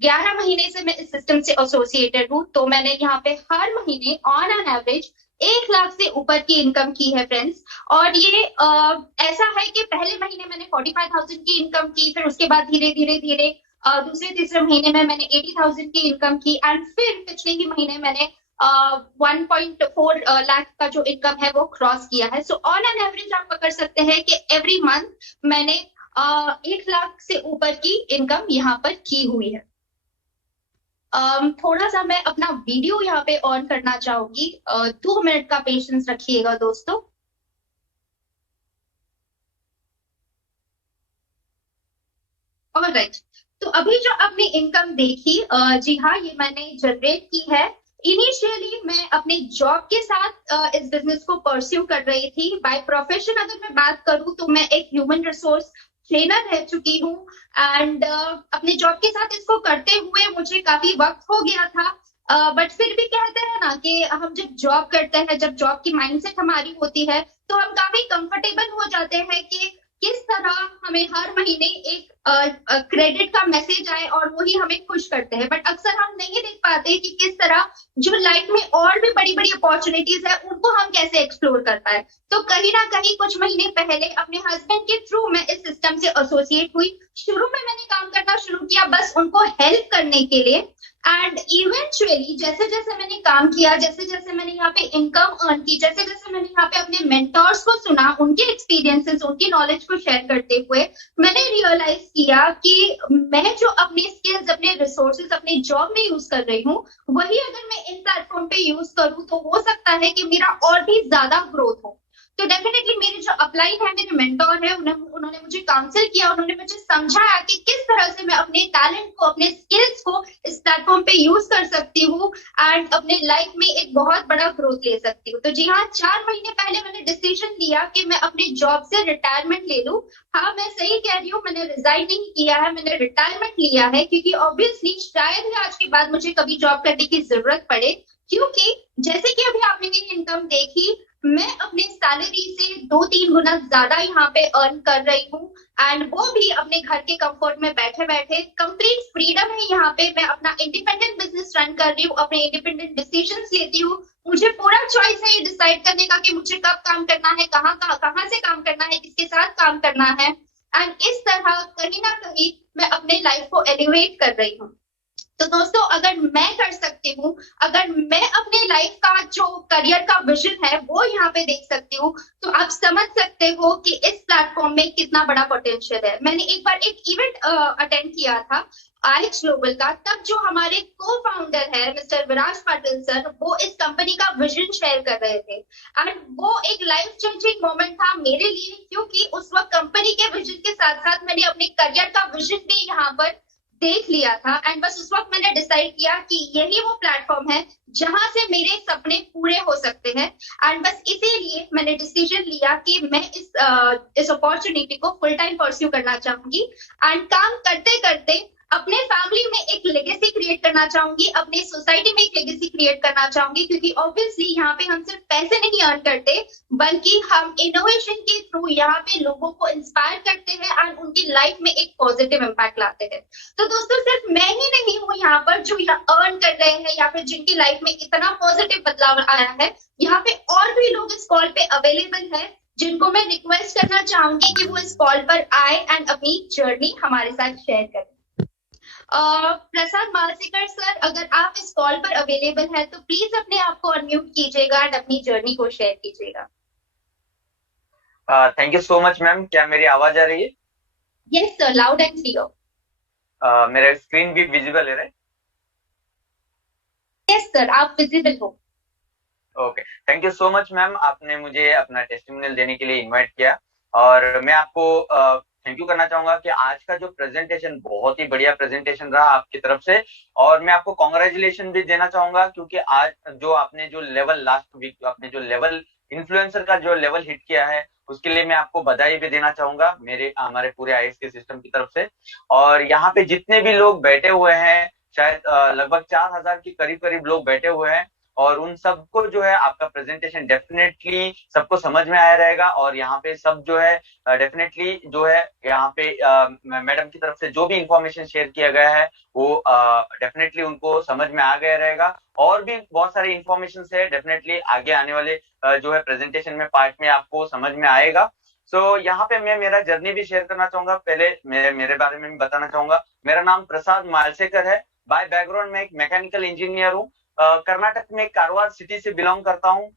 11 महीने से मैं इस सिस्टम से एसोसिएटेड हूँ, तो मैंने यहाँ पे हर महीने ऑन एन एवरेज 1 लाख से ऊपर की इनकम की है फ्रेंड्स। और ये ऐसा है कि पहले महीने मैंने 45,000 की इनकम की, फिर उसके बाद धीरे धीरे धीरे दूसरे तीसरे महीने में मैंने 80,000 की इनकम की एंड फिर पिछले ही महीने मैंने 1.4 लाख का जो इनकम है वो क्रॉस किया है। सो ऑन एन एवरेज आप पकड़ सकते हैं कि एवरी मंथ मैंने 1 लाख से ऊपर की इनकम यहाँ पर की हुई है। थोड़ा सा मैं अपना वीडियो यहाँ पे ऑन करना चाहूंगी, 2 मिनट का पेशेंस रखिएगा दोस्तों। ऑलराइट, तो अभी जो आपने इनकम देखी, जी हाँ, ये मैंने जनरेट की है। इनिशियली मैं अपने जॉब के साथ इस बिजनेस को परस्यू कर रही थी। बाय प्रोफेशन अगर मैं बात करूं तो मैं एक ह्यूमन रिसोर्स ट्रेनर रह चुकी हूँ एंड अपने जॉब के साथ इसको करते हुए मुझे काफी वक्त हो गया था। बट फिर भी कहते हैं ना कि हम जब जॉब करते हैं, जब जॉब की माइंडसेट हमारी होती है तो हम काफी कंफर्टेबल हो जाते हैं कि किस तरह हमें हर महीने एक क्रेडिट का मैसेज आए और वही हमें खुश करते हैं। बट अक्सर हम नहीं देख पाते कि किस तरह जो लाइफ में और भी बड़ी बड़ी अपॉर्चुनिटीज है उनको हम कैसे एक्सप्लोर कर पाए। तो कहीं ना कहीं कुछ महीने पहले अपने हस्बैंड के थ्रू मैं इस सिस्टम से एसोसिएट हुई। शुरू में मैंने काम करना शुरू किया बस उनको हेल्प करने के लिए एंड इवेंचुअली जैसे जैसे मैंने काम किया, जैसे जैसे मैंने यहाँ पे इनकम अर्न की, जैसे जैसे मैंने यहाँ पे अपने मेंटर्स को सुना, उनके एक्सपीरियंसेस, उनकी नॉलेज को शेयर करते हुए मैंने रियलाइज किया कि मैं जो अपने स्किल्स, अपने रिसोर्सेज अपने जॉब में यूज कर रही हूँ वही अगर मैं इन प्लेटफॉर्म पे यूज करूँ तो हो सकता है कि मेरा और भी ज्यादा ग्रोथ हो। तो डेफिनेटली मेरे जो अपलाइन है, मेरे मेंटोर है, उन्होंने मुझे काउंसिल किया, उन्होंने मुझे समझाया कि किस तरह से मैं अपने टैलेंट को, अपने स्किल्स को इस प्लेटफॉर्म पे यूज कर सकती हूँ एंड अपने लाइफ में एक बहुत बड़ा ग्रोथ ले सकती हूँ। तो जी हाँ, 4 महीने पहले मैंने डिसीजन लिया कि मैं अपने जॉब से रिटायरमेंट ले लूँ। हाँ, मैं सही कह रही हूँ, मैंने रिजाइन नहीं किया है, मैंने रिटायरमेंट लिया है क्योंकि ऑब्वियसली शायद ही आज के बाद मुझे कभी जॉब करने की जरूरत पड़े। क्योंकि जैसे कि अभी आपने मेरी इनकम देखी, मैं अपने सैलरी से 2-3 गुना ज्यादा यहाँ पे अर्न कर रही हूँ एंड वो भी अपने घर के कंफर्ट में बैठे बैठे। कंप्लीट फ्रीडम है यहाँ पे, मैं अपना इंडिपेंडेंट बिजनेस रन कर रही हूँ, अपने इंडिपेंडेंट डिसीजंस लेती हूँ। मुझे पूरा चॉइस है ये डिसाइड करने का कि मुझे कब काम करना है, कहाँ से काम करना है, किसके साथ काम करना है एंड इस तरह कहीं ना कहीं मैं अपने लाइफ को एलिवेट कर रही हूँ। तो दोस्तों, अगर मैं कर सकती हूँ, अगर मैं अपने लाइफ का जो करियर का विजन है वो यहाँ पे देख सकती हूँ, तो आप समझ सकते हो कि इस प्लेटफॉर्म में कितना बड़ा पोटेंशियल है। मैंने एक बार एक इवेंट अटेंड किया था IH ग्लोबल का, तब जो हमारे को फाउंडर है मिस्टर विराज पाटिल सर, वो इस कंपनी का विजन शेयर कर रहे थे एंड वो एक लाइफ चेंजिंग मोमेंट था मेरे लिए, क्योंकि उस वक्त कंपनी के विजन के साथ साथ मैंने अपने करियर का विजन भी यहाँ पर देख लिया था एंड बस उस वक्त मैंने डिसाइड किया कि यही वो प्लेटफॉर्म है जहां से मेरे सपने पूरे हो सकते हैं एंड बस इसीलिए मैंने डिसीजन लिया कि मैं इस अपॉर्चुनिटी को फुल टाइम परस्यू करना चाहूंगी एंड काम करते करते अपने फैमिली में एक लेगेसी क्रिएट करना चाहूंगी, अपने सोसाइटी में एक लेगेसी क्रिएट करना चाहूंगी, क्योंकि ऑब्वियसली यहाँ पे हम सिर्फ पैसे नहीं अर्न करते बल्कि हम इनोवेशन के थ्रू यहाँ पे लोगों को इंस्पायर करते हैं एंड उनकी लाइफ में एक पॉजिटिव इम्पैक्ट लाते हैं। तो दोस्तों, सिर्फ मैं ही नहीं हूँ यहाँ पर जो अर्न कर रहे हैं या फिर जिनकी लाइफ में इतना पॉजिटिव बदलाव आया है, यहाँ पे और भी लोग इस कॉल पे अवेलेबल है जिनको मैं रिक्वेस्ट करना चाहूंगी कि वो इस कॉल पर आए एंड अपनी जर्नी हमारे साथ शेयर करें। प्रसाद मालसेकर सर, अगर आप इस कॉल पर अवेलेबल हैं तो प्लीज अपने आप को अनम्यूट कीजिएगा एंड अपनी जर्नी को शेयर कीजिएगा। Thank you so much ma'am. क्या मेरी आवाज आ रही है? Yes sir, loud and clear. मेरा स्क्रीन भी विजिबल है? यस सर, आप विजिबल हो। Okay, thank you so much ma'am, आपने मुझे अपना टेस्टिमोनियल देने के लिए इनवाइट किया। और मैं आपको थैंक यू करना चाहूंगा कि आज का जो प्रेजेंटेशन बहुत ही बढ़िया प्रेजेंटेशन रहा आपकी तरफ से। और मैं आपको कॉन्ग्रेचुलेशन भी देना चाहूंगा क्योंकि आज जो आपने जो लेवल लास्ट वीक आपने जो लेवल इन्फ्लुएंसर का जो लेवल हिट किया है उसके लिए मैं आपको बधाई भी देना चाहूंगा मेरे हमारे पूरे आईएएस के सिस्टम की तरफ से। और यहाँ पे जितने भी लोग बैठे हुए हैं, शायद लगभग 4000 के करीब करीब लोग बैठे हुए हैं, और उन सबको जो है आपका प्रेजेंटेशन डेफिनेटली सबको समझ में आया रहेगा। और यहाँ पे सब जो है डेफिनेटली जो है यहाँ पे मैडम की तरफ से जो भी इंफॉर्मेशन शेयर किया गया है वो डेफिनेटली उनको समझ में आ गया रहेगा। और भी बहुत सारी इंफॉर्मेशन है डेफिनेटली आगे आने वाले जो है प्रेजेंटेशन में पार्ट में आपको समझ में आएगा। सो यहाँ पे मैं मेरा जर्नी भी शेयर करना चाहूंगा। पहले मेरे बारे में भी बताना चाहूंगा। मेरा नाम प्रसाद मालसेकर है। बाय बैकग्राउंड में एक मैकेनिकल इंजीनियर हूँ। कर्नाटक में कारवार सिटी से बिलोंग करता हूँ।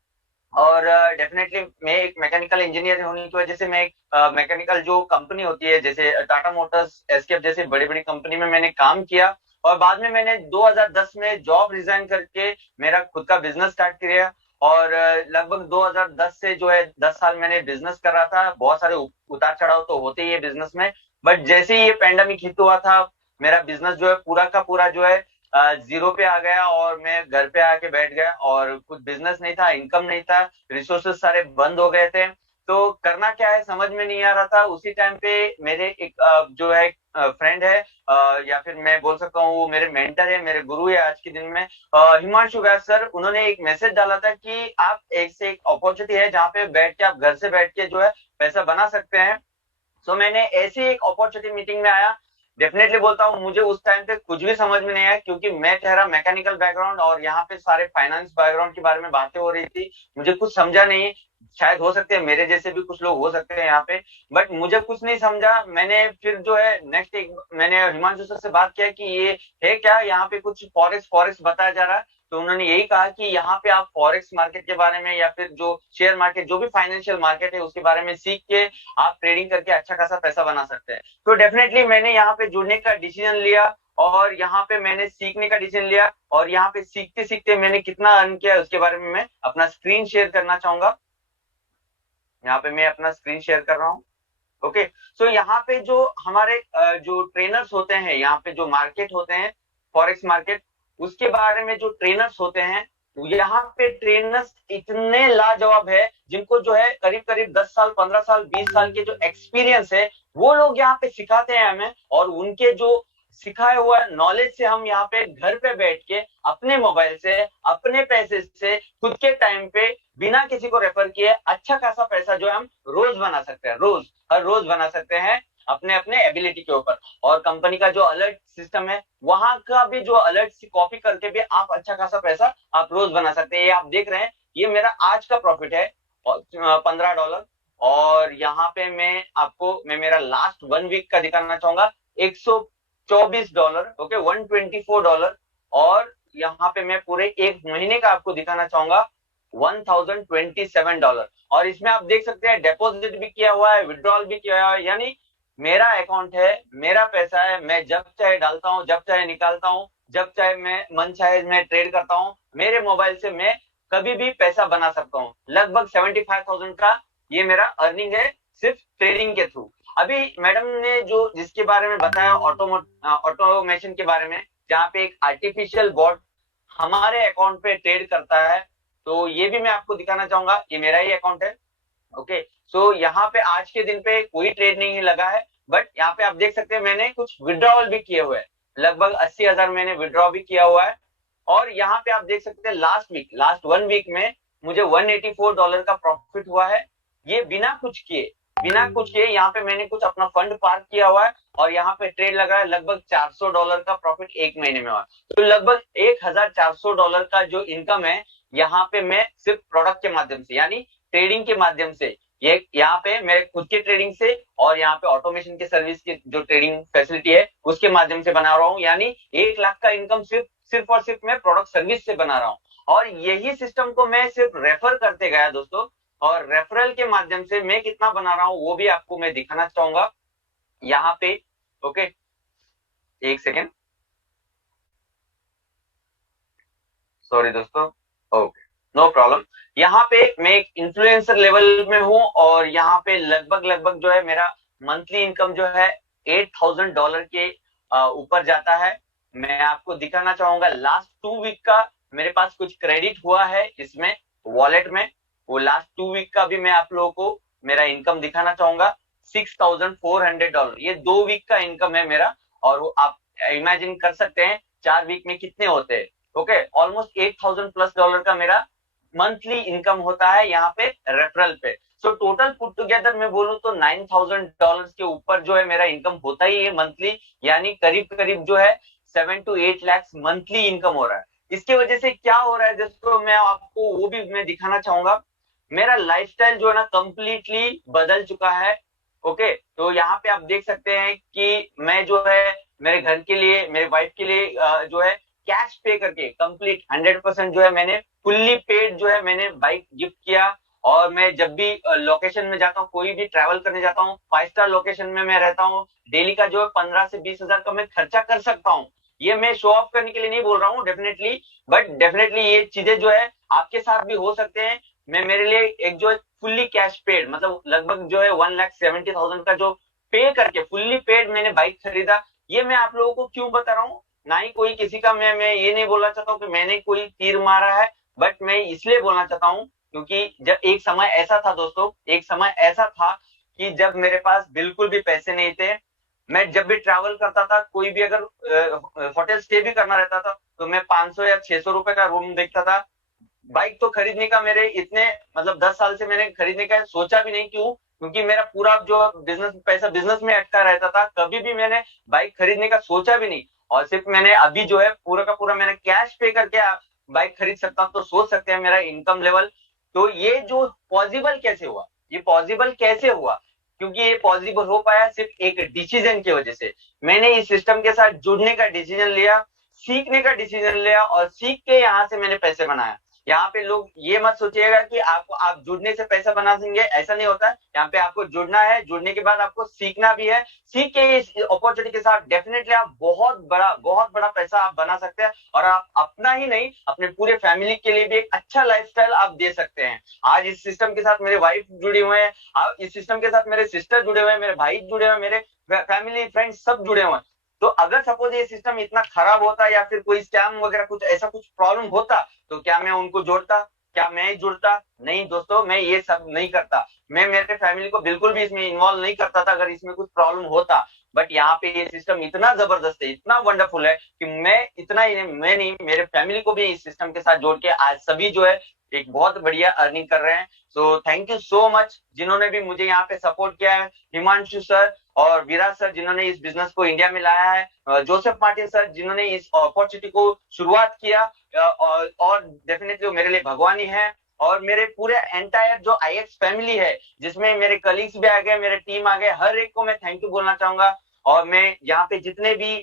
और डेफिनेटली मैं एक मैकेनिकल इंजीनियर होने की वजह से मैं एक मैकेनिकल जो कंपनी होती है जैसे टाटा मोटर्स, एसकेएफ जैसे बड़ी बड़ी कंपनी में मैंने काम किया। और बाद में मैंने 2010 में जॉब रिजाइन करके मेरा खुद का बिजनेस स्टार्ट किया। और लगभग 2010 से जो है 10 साल मैंने बिजनेस कर रहा था। बहुत सारे उतार चढ़ाव तो होते ही है बिजनेस में, बट जैसे ही ये पैंडेमिक हिट हुआ था मेरा बिजनेस जो है पूरा का पूरा जो है जीरो पे आ गया और मैं घर पे आके बैठ गया और कुछ बिजनेस नहीं था, इनकम नहीं था, रिसोर्सेज सारे बंद हो गए थे। तो करना क्या है समझ में नहीं आ रहा था। उसी टाइम पे मेरे एक जो है फ्रेंड है या फिर मैं बोल सकता हूँ वो मेरे मेंटर है, मेरे गुरु है आज के दिन में, हिमांशु व्यास सर। उन्होंने एक मैसेज डाला था कि आप एक अपॉर्चुनिटी है जहाँ पे बैठ के आप घर से बैठ के जो है पैसा बना सकते हैं। तो मैंने ऐसी एक अपॉर्चुनिटी मीटिंग में आया। डेफिनेटली बोलता हूँ मुझे उस टाइम पे कुछ भी समझ में नहीं आया क्योंकि मैं ठहरा मैकेनिकल बैकग्राउंड और यहाँ पे सारे फाइनेंस बैकग्राउंड के बारे में बातें हो रही थी। मुझे कुछ समझा नहीं। शायद हो सकते हैं मेरे जैसे भी कुछ लोग हो सकते हैं यहाँ पे, बट मुझे कुछ नहीं समझा। मैंने फिर जो है नेक्स्ट एक मैंने हिमांशु सर से बात किया कि ये है क्या, यहाँ पे कुछ फॉरेक्स फॉरेक्स बताया जा रहा है। तो उन्होंने यही कहा कि यहाँ पे आप फॉरेक्स मार्केट के बारे में या फिर जो शेयर मार्केट जो भी फाइनेंशियल मार्केट है उसके बारे में सीख के आप ट्रेडिंग करके अच्छा खासा पैसा बना सकते हैं। तो डेफिनेटली मैंने यहाँ पे जुड़ने का डिसीजन लिया और यहाँ पे मैंने सीखने का डिसीजन लिया। और यहाँ पे सीखते सीखते मैंने कितना अर्न किया उसके बारे में मैं अपना स्क्रीन शेयर करना चाहूंगा। यहाँ पे मैं अपना स्क्रीन शेयर कर रहा हूँ। ओके, सो यहाँ पे जो हमारे जो ट्रेनर्स होते हैं, यहाँ पे जो मार्केट होते हैं फॉरेक्स मार्केट, उसके बारे में जो ट्रेनर्स होते हैं यहाँ पे ट्रेनर्स इतने लाजवाब है जिनको जो है करीब करीब 10 साल 15 साल 20 साल के जो एक्सपीरियंस है वो लोग यहाँ पे सिखाते हैं हमें। और उनके जो सिखाए हुआ नॉलेज से हम यहाँ पे घर पे बैठ के अपने मोबाइल से अपने पैसे से खुद के टाइम पे बिना किसी को रेफर किए अच्छा खासा पैसा जो है हम रोज बना सकते हैं, हर रोज बना सकते हैं अपने अपने एबिलिटी के ऊपर। और कंपनी का जो अलर्ट सिस्टम है वहां का भी जो अलर्ट कॉपी करके भी आप अच्छा खासा पैसा आप रोज बना सकते हैं। ये आप देख रहे हैं, ये मेरा आज का प्रॉफिट है $15। और यहाँ पे मैं मेरा लास्ट 1 वीक का दिखाना चाहूंगा $124। ओके, $124। और यहाँ पे मैं पूरे एक महीने का आपको दिखाना चाहूंगा $1027। और इसमें आप देख सकते हैं डिपॉजिट भी किया हुआ है, विड्रॉल भी किया हुआ है। यानी मेरा अकाउंट है, मेरा पैसा है, मैं जब चाहे डालता हूँ, जब चाहे निकालता हूँ, जब चाहे मैं मन चाहे मैं ट्रेड करता हूँ। मेरे मोबाइल से मैं कभी भी पैसा बना सकता हूँ। लगभग 75,000 का ये मेरा अर्निंग है सिर्फ ट्रेडिंग के थ्रू। अभी मैडम ने जो जिसके बारे में बताया ऑटोमेशन के बारे में, जहाँ पे एक आर्टिफिशियल बॉट हमारे अकाउंट पे ट्रेड करता है, तो ये भी मैं आपको दिखाना चाहूंगा। ये मेरा ही अकाउंट है। ओके, सो यहाँ पे आज के दिन पे कोई ट्रेड नहीं लगा है, बट यहाँ पे आप देख सकते हैं मैंने कुछ विड्रॉवल भी किए हुए हैं। लगभग 80,000 मैंने विड्रॉ भी किया हुआ है। और यहाँ पे आप देख सकते हैं लास्ट 1 वीक में मुझे $184 का प्रॉफिट हुआ है। ये बिना कुछ किए यहाँ पे मैंने कुछ अपना फंड पार्क किया हुआ है और यहाँ पे ट्रेड लगा है। लगभग $400 का प्रॉफिट एक महीने में हुआ। तो लगभग $1,400 का जो इनकम है यहाँ पे मैं सिर्फ प्रोडक्ट के माध्यम से यानी ट्रेडिंग के माध्यम से ये यहाँ पे मेरे खुद के ट्रेडिंग से और यहाँ पे ऑटोमेशन के सर्विस की जो ट्रेडिंग फैसिलिटी है उसके माध्यम से बना रहा हूँ। यानी 1 लाख का इनकम सिर्फ और सिर्फ मैं प्रोडक्ट सर्विस से बना रहा हूँ। और यही सिस्टम को मैं सिर्फ रेफर करते गया दोस्तों, और रेफरल के माध्यम से मैं कितना बना रहा हूँ वो भी आपको मैं दिखाना चाहूंगा यहाँ पे। ओके, एक सेकेंड, सॉरी दोस्तों। Okay, no problem. यहाँ पे मैं एक इन्फ्लुएंसर लेवल में हूँ और यहाँ पे लगभग जो है मेरा मंथली इनकम जो है $8,000 के ऊपर जाता है। मैं आपको दिखाना चाहूंगा लास्ट 2 वीक का मेरे पास कुछ क्रेडिट हुआ है इसमें वॉलेट में, वो लास्ट 2 वीक का भी मैं आप लोगों को मेरा इनकम दिखाना चाहूंगा। $6,400 ये 2 वीक का इनकम है मेरा, और वो आप इमेजिन कर सकते हैं 4 वीक में कितने होते हैं। ओके, ऑलमोस्ट $8,000+ का मेरा मंथली इनकम होता है यहाँ पे रेफरल पे। सो टोटल पुट टुगेदर मैं बोलूं तो $9,000 के ऊपर जो है मेरा इनकम होता ही है मंथली, यानी करीब जो है 7 to 8 लाख मंथली इनकम हो रहा है। इसके वजह से क्या हो रहा है दोस्तों, मैं आपको वो भी मैं दिखाना चाहूंगा। मेरा लाइफस्टाइल जो है ना कंप्लीटली बदल चुका है। ओके, तो यहाँ पे आप देख सकते हैं कि मैं जो है मेरे घर के लिए, मेरे वाइफ के लिए जो है कैश पे करके कंप्लीट 100% जो है मैंने फुल्ली पेड जो है मैंने बाइक गिफ्ट किया। और मैं जब भी लोकेशन में जाता हूँ, कोई भी ट्रैवल करने जाता हूँ, 5 स्टार लोकेशन में मैं रहता हूँ, डेली का जो है 15 से 20 हजार का मैं खर्चा कर सकता हूँ। ये मैं शो ऑफ करने के लिए नहीं बोल रहा हूँ डेफिनेटली, बट डेफिनेटली ये चीजें जो है आपके साथ भी हो सकते हैं। मैं मेरे लिए एक जो फुल्ली कैश पेड, मतलब लगभग जो है 1,70,000 का जो पे करके फुल्ली पेड मैंने बाइक खरीदा। ये मैं आप लोगों को क्यों बता रहा हूँ, ना ही कोई किसी का मैं ये नहीं बोलना चाहता हूँ कि मैंने कोई तीर मारा है, बट मैं इसलिए बोलना चाहता हूँ क्योंकि जब एक समय ऐसा था दोस्तों, एक समय ऐसा था कि जब मेरे पास बिल्कुल भी पैसे नहीं थे। मैं जब भी ट्रैवल करता था, कोई भी अगर होटल स्टे भी करना रहता था, तो मैं 500 या 600 रुपए का रूम देखता था। बाइक तो खरीदने का मेरे इतने मतलब 10 साल से मैंने खरीदने का सोचा भी नहीं। क्यों? क्योंकि मेरा पूरा जो पैसा बिजनेस में अटका रहता था, कभी भी मैंने बाइक खरीदने का सोचा भी नहीं। और सिर्फ मैंने अभी जो है पूरा का पूरा मैंने कैश पे करके बाइक खरीद सकता हूँ। तो सोच सकते हैं मेरा इनकम लेवल। तो ये जो पॉसिबल कैसे हुआ, ये पॉसिबल कैसे हुआ, क्योंकि ये पॉसिबल हो पाया सिर्फ एक डिसीजन की वजह से। मैंने इस सिस्टम के साथ जुड़ने का डिसीजन लिया, सीखने का डिसीजन लिया, और सीख के यहाँ से मैंने पैसे बनाया। यहाँ पे लोग ये मत सोचिएगा कि आप जुड़ने से पैसा बना देंगे, ऐसा नहीं होता है। यहाँ पे आपको जुड़ना है, जुड़ने के बाद आपको सीखना भी है। सीख के इस अपॉर्चुनिटी के साथ डेफिनेटली आप बहुत बड़ा पैसा आप बना सकते हैं, और आप अपना ही नहीं अपने पूरे फैमिली के लिए भी एक अच्छा लाइफस्टाइल आप दे सकते हैं। आज इस सिस्टम के साथ मेरे वाइफ जुड़ी हुए हैं, इस सिस्टम के साथ मेरे सिस्टर जुड़े हुए हैं, मेरे भाई जुड़े हुए हैं, मेरे फैमिली फ्रेंड्स सब जुड़े हुए हैं। तो अगर सपोज ये सिस्टम इतना खराब होता या फिर कोई स्कैम वगैरह कुछ ऐसा कुछ प्रॉब्लम होता, तो क्या मैं उनको जोड़ता, क्या मैं जुड़ता? नहीं दोस्तों, मैं ये सब नहीं करता। मैं मेरे फैमिली को बिल्कुल भी इसमें इन्वॉल्व नहीं करता था अगर इसमें कुछ प्रॉब्लम होता। बट यहाँ पे ये सिस्टम इतना जबरदस्त है, इतना वंडरफुल है कि मैं इतना ही मैं नहीं, मेरे फैमिली को भी इस सिस्टम के साथ जोड़ के आज सभी जो है एक बहुत बढ़िया अर्निंग कर रहे हैं। So thank you so much जिन्होंने भी मुझे यहाँ पे सपोर्ट किया है, हिमांशु सर और विराज सर जिन्होंने इस बिजनेस को इंडिया में लाया है, जोसेफ मार्टिन सर जिन्होंने इस अपॉर्चुनिटी को शुरुआत किया, और डेफिनेटली मेरे लिए भगवान ही है। और मेरे पूरे एंटायर जो आईएक्स फैमिली है, जिसमें मेरे कलीग्स भी आ गए, मेरे टीम आ गए, हर एक को मैं थैंक यू बोलना चाहूंगा। और मैं यहाँ पे जितने भी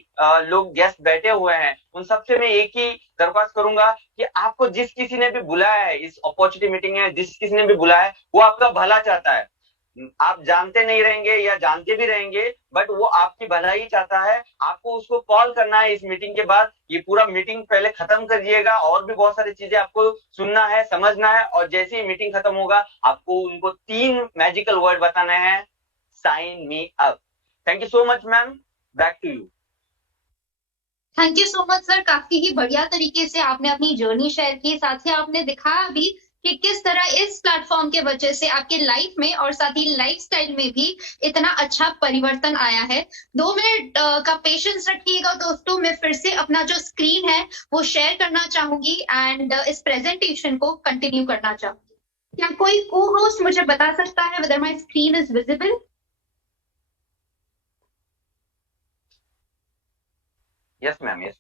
लोग गेस्ट बैठे हुए हैं, उन सबसे मैं एक ही दरख्वास्त करूंगा कि आपको जिस किसी ने भी बुलाया है इस अपॉर्चुनिटी मीटिंग में, जिस किसी ने भी बुलाया है, वो आपका भला चाहता है। आप जानते नहीं रहेंगे या जानते भी रहेंगे, बट वो आपकी भलाई चाहता है। आपको उसको कॉल करना है इस मीटिंग के बाद। ये पूरा मीटिंग पहले खत्म करिएगा, और भी बहुत सारी चीजें आपको सुनना है, समझना है, और जैसे ही मीटिंग खत्म होगा आपको उनको 3 मैजिकल वर्ड बताने हैं, sign me up. Thank you so much ma'am, back to you. Thank you so much sir, काफी ही बढ़िया तरीके से आपने अपनी जर्नी शेयर की, साथ ही आपने दिखाया भी कि किस तरह इस प्लेटफॉर्म के वजह से आपके लाइफ में और साथ ही लाइफस्टाइल में भी इतना अच्छा परिवर्तन आया है। 2 मिनट का पेशेंस रखिएगा दोस्तों, मैं फिर से अपना जो स्क्रीन है वो शेयर करना चाहूंगी एंड इस प्रेजेंटेशन को कंटिन्यू करना चाहूंगी। क्या कोई को होस्ट मुझे बता सकता है whether my screen is visible? Yes ma'am, yes.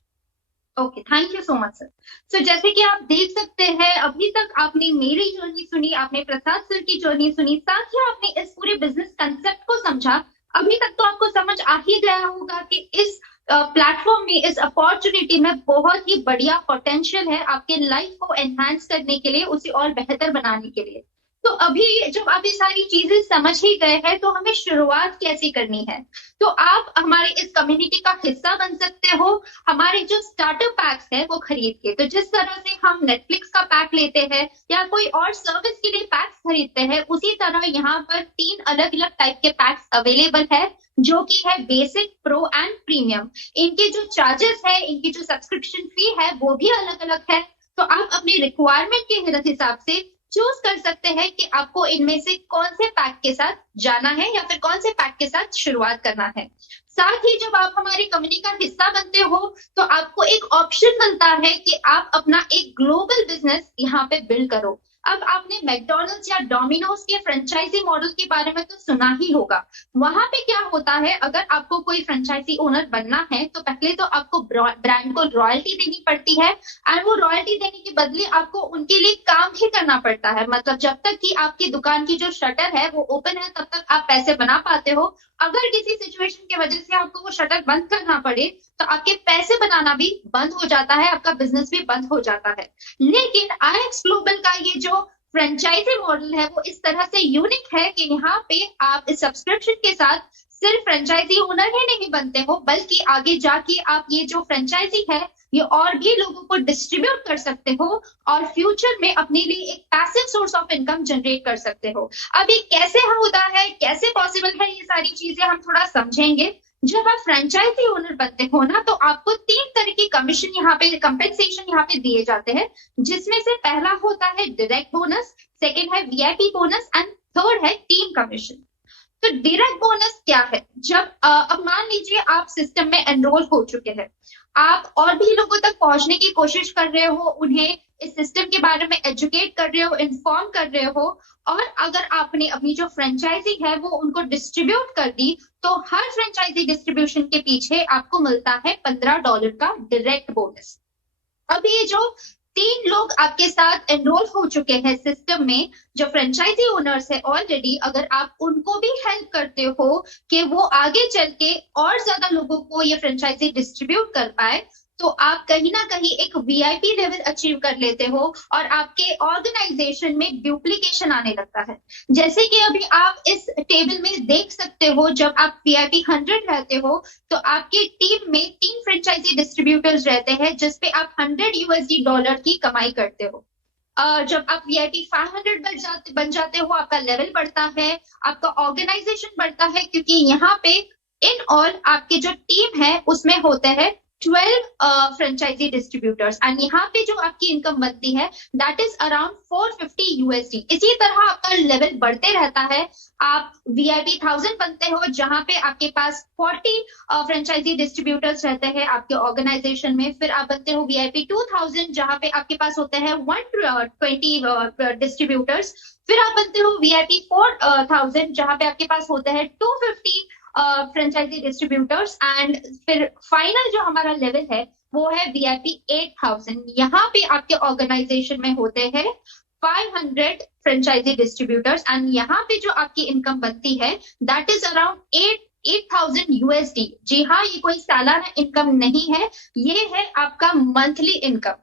Okay, thank you so much sir. So जैसे कि आप देख सकते हैं, अभी तक आपने मेरी जर्नी सुनी, आपने प्रसाद सर की जर्नी सुनी, साथ ही आपने इस पूरे बिजनेस कंसेप्ट को समझा। अभी तक तो आपको समझ आ ही गया होगा कि इस प्लेटफॉर्म में, इस अपॉर्चुनिटी में बहुत ही बढ़िया पोटेंशियल है आपके लाइफ को एनहांस करने के लिए, उसे और बेहतर बनाने के लिए। तो अभी जब आप ये सारी चीजें समझ ही गए हैं, तो हमें शुरुआत कैसे करनी है? तो आप हमारे इस कम्युनिटी का हिस्सा बन सकते हो, हमारे जो स्टार्टर पैक्स है वो खरीद के। तो जिस तरह से हम नेटफ्लिक्स का पैक लेते हैं या कोई और सर्विस के लिए पैक्स खरीदते हैं, उसी तरह यहाँ पर 3 अलग अलग टाइप के पैक्स अवेलेबल है, जो कि है बेसिक, प्रो एंड प्रीमियम। इनके जो चार्जेस है, इनकी जो सब्सक्रिप्शन फी है, वो भी अलग अलग है। तो आप अपनी रिक्वायरमेंट के हिसाब से चूज कर सकते हैं कि आपको इनमें से कौन से पैक के साथ जाना है या फिर कौन से पैक के साथ शुरुआत करना है। साथ ही जब आप हमारी कम्युनिटी का हिस्सा बनते हो, तो आपको एक ऑप्शन मिलता है कि आप अपना एक ग्लोबल बिजनेस यहाँ पे बिल्ड करो। अब आपने मैकडॉनल्ड्स या डोमिनोज के फ्रेंचाइजी मॉडल के बारे में तो सुना ही होगा। वहां पे क्या होता है, अगर आपको कोई फ्रेंचाइजी ओनर बनना है, तो पहले तो आपको ब्रांड को रॉयल्टी देनी पड़ती है, एंड वो रॉयल्टी देने के बदले आपको उनके लिए काम ही करना पड़ता है। मतलब जब तक कि आपकी दुकान की जो शटर है वो ओपन है, तब तक आप पैसे बना पाते हो। अगर किसी सिचुएशन की वजह से आपको वो शटर बंद करना पड़े, तो आपके पैसे बनाना भी बंद हो जाता है, आपका बिजनेस भी बंद हो जाता है। लेकिन आईएक्स ग्लोबल का ये जो फ्रेंचाइजी मॉडल है, वो इस तरह से यूनिक है कि यहाँ पे आप इस सब्सक्रिप्शन के साथ सिर्फ फ्रेंचाइजी ओनर ही नहीं बनते हो, बल्कि आगे जाके आप ये जो फ्रेंचाइजी है, ये और भी लोगों को डिस्ट्रीब्यूट कर सकते हो और फ्यूचर में अपने लिए एक passive source of income generate कर सकते हो। अब ये कैसे होता है, कैसे पॉसिबल है, ये सारी चीजें हम थोड़ा समझेंगे। जब आप फ्रेंचाइजी ओनर बनते हो ना, तो आपको 3 तरह की कमीशन यहाँ पे, कंपेंसेशन यहाँ पे दिए जाते हैं, जिसमें से पहला होता है डायरेक्ट बोनस, सेकेंड है वीआईपी बोनस एंड थर्ड है टीम कमीशन। तो डायरेक्ट बोनस क्या है? जब अब मान लीजिए आप सिस्टम में एनरोल हो चुके हैं, आप और भी लोगों तक पहुंचने की कोशिश कर रहे हो, उन्हें इस सिस्टम के बारे में एजुकेट कर रहे हो, इन्फॉर्म कर रहे हो, और अगर आपने अपनी जो फ्रेंचाइजी है वो उनको डिस्ट्रीब्यूट कर दी, तो हर फ्रेंचाइजी डिस्ट्रीब्यूशन के पीछे आपको मिलता है $15 का डायरेक्ट बोनस। अब ये जो 3 लोग आपके साथ एनरोल हो चुके हैं सिस्टम में, जो फ्रेंचाइजी ओनर्स है ऑलरेडी, अगर आप उनको भी हेल्प करते हो कि वो आगे चल के और ज्यादा लोगों को ये फ्रेंचाइजी डिस्ट्रीब्यूट कर पाए, तो आप कहीं ना कहीं एक वीआईपी लेवल अचीव कर लेते हो और आपके ऑर्गेनाइजेशन में डुप्लीकेशन आने लगता है। जैसे कि अभी आप इस टेबल में देख सकते हो, जब आप वीआईपी 100 रहते हो, तो आपकी टीम में 3 फ्रेंचाइजी डिस्ट्रीब्यूटर्स रहते हैं, जिसपे आप $100 की कमाई करते हो। जब आप वीआईपी 500 बन जाते हो, आपका लेवल बढ़ता है, आपका ऑर्गेनाइजेशन बढ़ता है, क्योंकि यहाँ पे इन ऑल आपके जो टीम है उसमें होते हैं 12 फ्रेंचाइजी डिस्ट्रीब्यूटर्स, एंड यहाँ पे जो आपकी इनकम बनती है दैट इज अराउंड $450। इसी तरह आपका लेवल बढ़ते रहता है। आप वीआईपी 1000 बनते हो, जहां पे आपके पास 40 फ्रेंचाइजी डिस्ट्रीब्यूटर्स रहते हैं आपके ऑर्गेनाइजेशन में। फिर आप बनते हो वीआईपी 2000, जहां पे आपके पास होते हैं 120 डिस्ट्रीब्यूटर्स। फिर आप बनते हो वीआईपी 4000, जहां पे आपके पास होते हैं 250 फ्रेंचाइजी डिस्ट्रीब्यूटर्स, एंड फिर फाइनल जो हमारा लेवल है वो है वीआईपी 8000। यहाँ पे आपके ऑर्गेनाइजेशन में होते हैं 500 फ्रेंचाइजी डिस्ट्रीब्यूटर्स, एंड यहाँ पे जो आपकी इनकम बनती है दैट इज अराउंड 8000 USD। जी हाँ, ये कोई सालाना इनकम नहीं है, ये है आपका मंथली इनकम।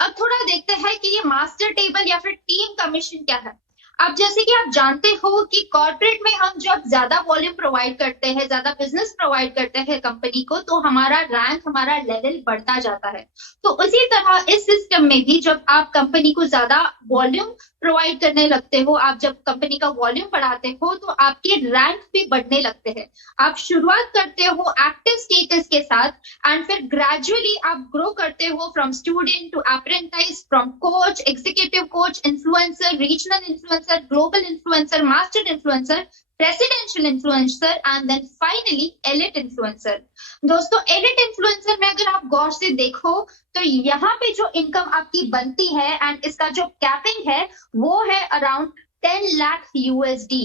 अब थोड़ा देखते हैं कि ये मास्टर टेबल या फिर टीम कमीशन क्या है। अब जैसे कि आप जानते हो कि कॉर्पोरेट में हम जब ज्यादा वॉल्यूम प्रोवाइड करते हैं, ज्यादा बिजनेस प्रोवाइड करते हैं कंपनी को, तो हमारा रैंक, हमारा लेवल बढ़ता जाता है। तो उसी तरह इस सिस्टम में भी जब आप कंपनी को ज्यादा वॉल्यूम प्रोवाइड करने लगते हो, आप जब कंपनी का वॉल्यूम बढ़ाते हो, तो आपके रैंक भी बढ़ने लगते हैं। आप शुरुआत करते हो एक्टिव स्टेटस के साथ, एंड फिर ग्रेजुअली आप ग्रो करते हो from student to apprentice, from coach, executive coach, influencer, regional influencer, global influencer, master influencer, presidential influencer, and then finally elite influencer. दोस्तों, एलिट इन्फ्लुएंसर में अगर आप गौर से देखो, तो यहाँ पे जो इनकम आपकी बनती है एंड इसका जो कैपिंग है वो है अराउंड 10 लाख USD।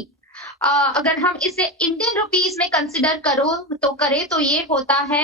अगर हम इसे इंडियन रुपीज में कंसिडर करें तो ये होता है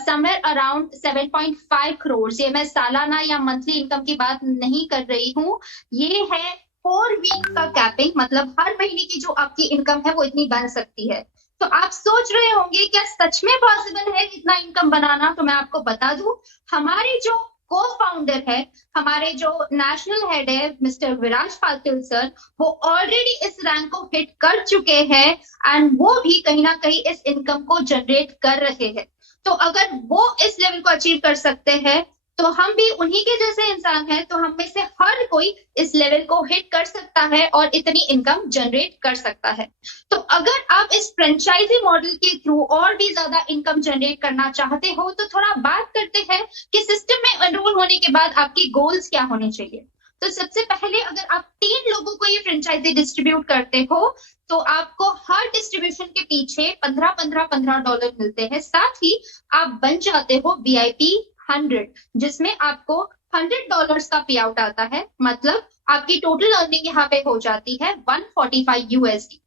समवेयर अराउंड 7.5 करोड़। ये मैं सालाना या मंथली इनकम की बात नहीं कर रही हूँ, ये है 4 वीक का कैपिंग, मतलब हर महीने की जो आपकी इनकम है वो इतनी बन सकती है। तो आप सोच रहे होंगे क्या सच में पॉसिबल है इतना इनकम बनाना? तो मैं आपको बता दूं, हमारे जो को फाउंडर है, हमारे जो नेशनल हेड है मिस्टर विराज पाटिल सर, वो ऑलरेडी इस रैंक को हिट कर चुके हैं एंड वो भी कहीं ना कहीं इस इनकम को जनरेट कर रहे हैं। तो अगर वो इस लेवल को अचीव कर सकते हैं तो हम भी उन्हीं के जैसे इंसान हैं, तो हम में से हर कोई इस लेवल को हिट कर सकता है और इतनी इनकम जनरेट कर सकता है। तो अगर आप इस फ्रेंचाइजी मॉडल के थ्रू और भी ज्यादा इनकम जनरेट करना चाहते हो तो थोड़ा बात करते हैं कि सिस्टम में एनरोल होने के बाद आपकी गोल्स क्या होने चाहिए। तो सबसे पहले अगर आप 3 लोगों को ये फ्रेंचाइजी डिस्ट्रीब्यूट करते हो तो आपको हर डिस्ट्रीब्यूशन के पीछे $15 मिलते हैं। साथ ही आप बन जाते हो VIP 100, जिसमें आपको $100 का पे आउट आता है, मतलब आपकी टोटल अर्निंग यहाँ पे हो जाती है 145 USD।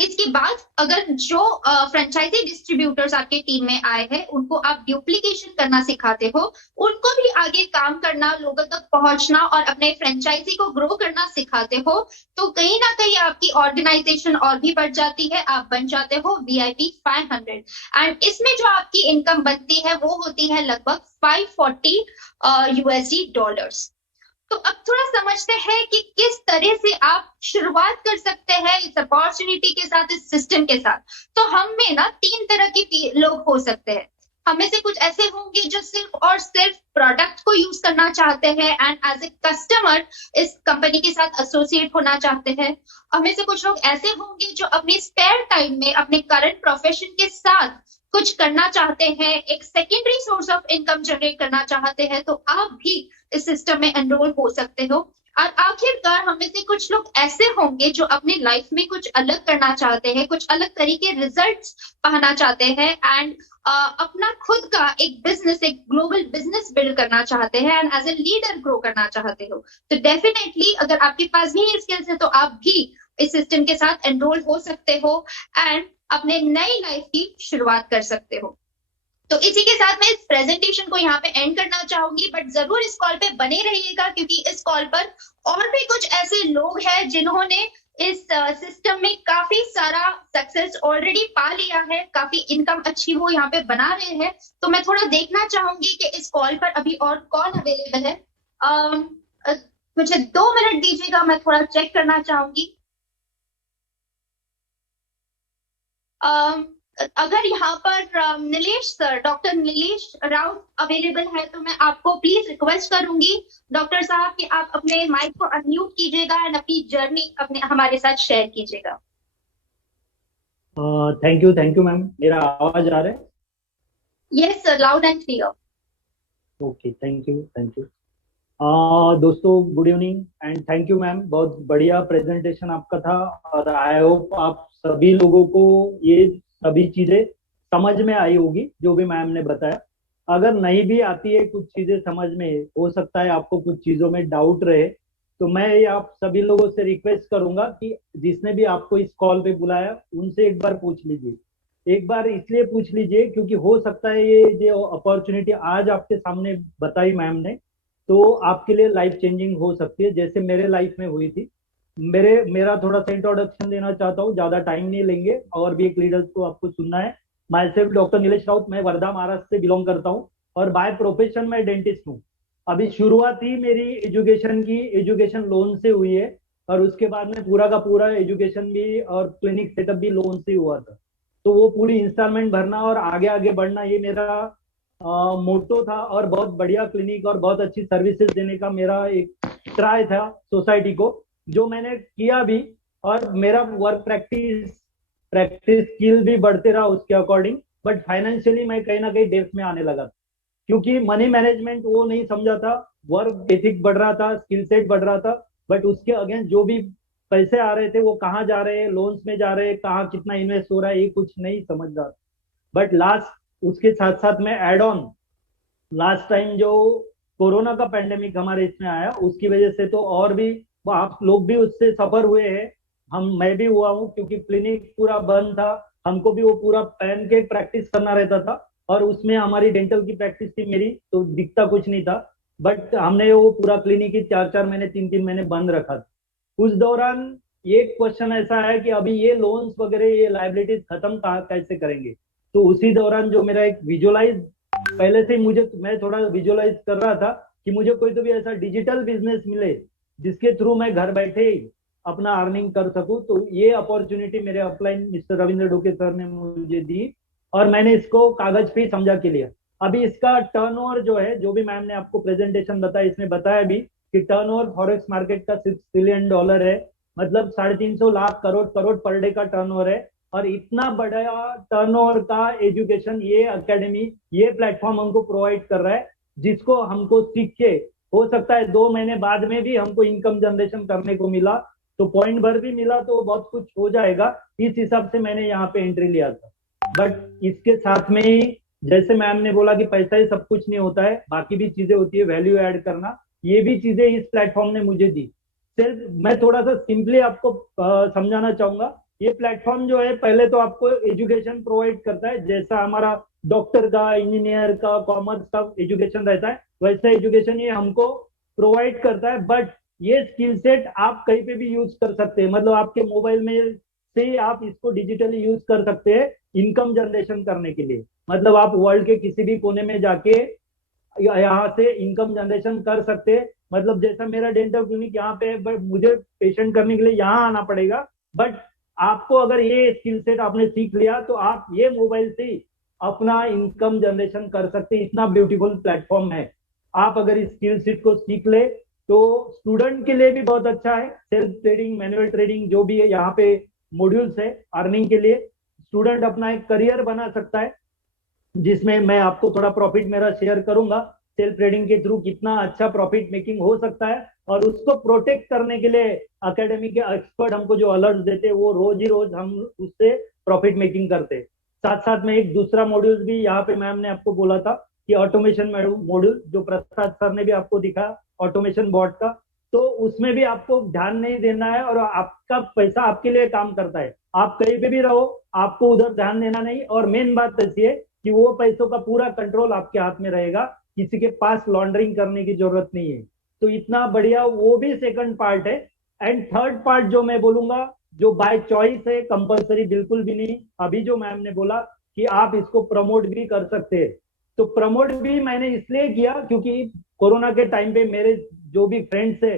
इसके बाद अगर जो फ्रेंचाइजी डिस्ट्रीब्यूटर्स आपके टीम में आए हैं उनको आप ड्यूप्लीकेशन करना सिखाते हो, उनको भी आगे काम करना, लोगों तक पहुंचना और अपने फ्रेंचाइजी को ग्रो करना सिखाते हो, तो कहीं ना कहीं आपकी ऑर्गेनाइजेशन और भी बढ़ जाती है, आप बन जाते हो VIP 500 एंड इसमें जो आपकी इनकम बनती है वो होती है लगभग 540 USD। तो अब थोड़ा समझते हैं कि किस तरह से आप शुरुआत कर सकते हैं इस अपॉर्चुनिटी के साथ, इस सिस्टम के साथ। तो हम में ना 3 तरह के लोग हो सकते हैं। हमें से कुछ ऐसे होंगे जो सिर्फ और सिर्फ प्रोडक्ट को यूज करना चाहते हैं एंड एज ए कस्टमर इस कंपनी के साथ एसोसिएट होना चाहते हैं। हमें से कुछ लोग ऐसे होंगे जो अपने स्पेयर टाइम में अपने करंट प्रोफेशन के साथ कुछ करना चाहते हैं, एक secondary source of income generate करना चाहते हैं, तो आप भी इस सिस्टम में एनरोल हो सकते हो। और आखिरकार हमें से कुछ लोग ऐसे होंगे जो अपनी लाइफ में कुछ अलग करना चाहते हैं, कुछ अलग तरीके रिजल्ट्स पाना चाहते हैं एंड अपना खुद का एक बिजनेस, एक ग्लोबल बिजनेस बिल्ड करना चाहते हैं and as a leader grow करना चाहते हो। तो डेफिनेटली अगर आपके पास भी ये स्किल्स है तो आप भी इस सिस्टम के साथ एनरोल हो सकते हो एंड अपने नई लाइफ की शुरुआत कर सकते हो। तो इसी के साथ मैं इस प्रेजेंटेशन को यहाँ पे एंड करना चाहूंगी, बट जरूर इस कॉल पे बने रहिएगा क्योंकि इस कॉल पर और भी कुछ ऐसे लोग हैं जिन्होंने इस सिस्टम में काफी सारा सक्सेस ऑलरेडी पा लिया है, काफी इनकम अच्छी वो यहाँ पे बना रहे हैं। तो मैं थोड़ा देखना चाहूंगी कि इस कॉल पर अभी और कौन अवेलेबल है। मुझे 2 मिनट दीजिएगा, मैं थोड़ा चेक करना चाहूंगी। अगर यहाँ पर Nilesh sir, doctor Nilesh Raut available है तो मैं आपको प्लीज रिक्वेस्ट करूंगी डॉक्टर साहब कि आप अपने माइक को अनम्यूट कीजिएगा एंड अपनी जर्नी अपने हमारे साथ शेयर कीजिएगा। Thank you ma'am. मेरा आवाज आ रहा है? Yes sir, loud and clear. Okay, thank you. दोस्तों good evening and thank you ma'am, बहुत बढ़िया प्रेजेंटेशन आपका था और आई होप आप सभी लोगों को ये सभी चीजें समझ में आई होगी जो भी मैम ने बताया। अगर नहीं भी आती है कुछ चीजें समझ में, हो सकता है आपको कुछ चीजों में डाउट रहे, तो मैं ये आप सभी लोगों से रिक्वेस्ट करूंगा कि जिसने भी आपको इस कॉल पे बुलाया उनसे एक बार पूछ लीजिए। एक बार इसलिए पूछ लीजिए क्योंकि हो सकता है ये जो अपॉर्चुनिटी आज आपके सामने बताई मैम ने तो आपके लिए लाइफ चेंजिंग हो सकती है, जैसे मेरे लाइफ में हुई थी। मेरा थोड़ा सा इंट्रोडक्शन देना चाहता हूँ, ज्यादा टाइम नहीं लेंगे और भी एक लीडर्स को आपको सुनना है। My self doctor Nilesh Raut, मैं वर्धा महाराष्ट्र से बिलोंग करता हूँ और बाय प्रोफेशन मैं डेंटिस्ट हूँ। अभी शुरुआत ही मेरी एजुकेशन लोन से हुई है और उसके बाद में पूरा का पूरा एजुकेशन भी और क्लिनिक सेटअप भी लोन से हुआ था। तो वो पूरी इंस्टॉलमेंट भरना और आगे आगे बढ़ना ये मेरा मोटो था और बहुत बढ़िया क्लिनिक और बहुत अच्छी सर्विसेज देने का मेरा एक ट्राई था सोसाइटी को, जो मैंने किया भी। और मेरा वर्क प्रैक्टिस स्किल भी बढ़ते रहा उसके अकॉर्डिंग, बट फाइनेंशियली मैं कहीं ना कहीं डेप्थ में आने लगा क्योंकि मनी मैनेजमेंट वो नहीं समझा था। वर्क एथिक बढ़ रहा था, स्किल सेट बढ़ रहा था, बट उसके अगेंस्ट जो भी पैसे आ रहे थे वो कहाँ जा रहे हैं, लोन्स में जा रहे हैं, कहाँ कितना इन्वेस्ट हो रहा है, ये कुछ नहीं समझ रहा। बट उसके साथ साथ में एड ऑन लास्ट टाइम जो कोरोना का पेंडेमिक हमारे इसमें आया, उसकी वजह से तो और भी आप लोग भी उससे सफर हुए हैं। मैं भी हुआ हूँ, क्योंकि क्लिनिक पूरा बंद था, हमको भी वो पूरा पहन के प्रैक्टिस करना रहता था, और उसमें हमारी डेंटल की प्रैक्टिस थी मेरी, तो दिखता कुछ नहीं था। बट हमने वो पूरा क्लिनिक ही 4-4 महीने 3-3 महीने बंद रखा था। उस दौरान ये क्वेश्चन ऐसा है कि अभी ये लोन्स वगैरह ये लाइबिलिटीज खत्म कहाँ कैसे करेंगे। तो उसी दौरान जो मेरा एक विजुअलाइज, पहले से ही मैं थोड़ा विजुअलाइज कर रहा था कि मुझे कोई तो भी ऐसा डिजिटल बिजनेस मिले जिसके थ्रू मैं घर बैठे ही अपना अर्निंग कर सकूं। तो ये अपॉर्चुनिटी मेरे अपलाइन मिस्टर रविंद्र डोके सर ने मुझे दी, और मैंने इसको कागज पे ही समझा के लिया। अभी इसका टर्नओवर जो है, जो भी मैम ने आपको प्रेजेंटेशन बताया, इसमें बताया भी कि टर्नओवर फॉरेक्स मार्केट का $6 ट्रिलियन है, मतलब 350 लाख करोड़ करोड़ पर डे का टर्नओवर है। और इतना बड़ा टर्नओवर का एजुकेशन ये एकेडमी, ये प्लेटफॉर्म हमको प्रोवाइड कर रहा है, जिसको हमको सीख के हो सकता है 2 महीने बाद में भी हमको इनकम जनरेशन करने को मिला, तो पॉइंट भर भी मिला तो बहुत कुछ हो जाएगा। इस हिसाब से मैंने यहाँ पे एंट्री लिया था। बट इसके साथ में ही, जैसे मैम ने बोला कि पैसा ही सब कुछ नहीं होता है, बाकी भी चीजें होती है, वैल्यू ऐड करना, ये भी चीजें इस प्लेटफॉर्म ने मुझे दी। सिर्फ मैं थोड़ा सा सिंपली आपको समझाना चाहूंगा। ये प्लेटफॉर्म जो है, पहले तो आपको एजुकेशन प्रोवाइड करता है, जैसा हमारा डॉक्टर का, इंजीनियर का, कॉमर्स का एजुकेशन रहता है, वैसा एजुकेशन ये हमको प्रोवाइड करता है। बट ये स्किल सेट आप कहीं पे भी यूज कर सकते हैं, मतलब आपके मोबाइल में से आप इसको डिजिटली यूज कर सकते हैं इनकम जनरेशन करने के लिए। मतलब आप वर्ल्ड के किसी भी कोने में जाके यहाँ से इनकम जनरेशन कर सकते हैं। मतलब जैसा मेरा डेंटल क्लिनिक यहाँ पे है, बट मुझे पेशेंट करने के लिए यहाँ आना पड़ेगा। बट आपको अगर ये स्किल सेट आपने सीख लिया, तो आप ये मोबाइल से ही अपना इनकम जनरेशन कर सकते हैं। इतना ब्यूटीफुल प्लेटफॉर्म है। आप अगर इस स्किल सेट को सीख ले तो स्टूडेंट के लिए भी बहुत अच्छा है। सेल्फ ट्रेडिंग, मैनुअल ट्रेडिंग, जो भी है यहाँ पे मॉड्यूल्स है अर्निंग के लिए, स्टूडेंट अपना एक करियर बना सकता है, जिसमें मैं आपको थोड़ा प्रॉफिट मेरा शेयर करूंगा। सेल्फ ट्रेडिंग के थ्रू कितना अच्छा प्रॉफिट मेकिंग हो सकता है, और उसको प्रोटेक्ट करने के लिए अकेडमी के एक्सपर्ट हमको जो अलर्ट देते हैं, वो रोज ही रोज हम उससे प्रॉफिट मेकिंग करते हैं। साथ साथ में एक दूसरा मॉड्यूल भी यहाँ पे मैम ने आपको बोला था कि ऑटोमेशन मॉड्यूल, जो प्रसाद सर ने भी आपको दिखा ऑटोमेशन बॉट का, तो उसमें भी आपको ध्यान नहीं देना है, और आपका पैसा आपके लिए काम करता है। आप कहीं पे भी रहो, आपको उधर ध्यान देना नहीं। और मेन बात ऐसी है कि वो पैसों का पूरा कंट्रोल आपके हाथ में रहेगा, किसी के पास लॉन्ड्रिंग करने की जरूरत नहीं है। तो इतना बढ़िया वो भी सेकंड पार्ट है। एंड थर्ड पार्ट जो मैं बोलूंगा, जो बाय चॉइस है, कंपलसरी बिल्कुल भी नहीं। अभी जो मैम ने बोला कि आप इसको प्रमोट भी कर सकते हैं, तो प्रमोट भी मैंने इसलिए किया क्योंकि कोरोना के टाइम पे मेरे जो भी फ्रेंड्स है,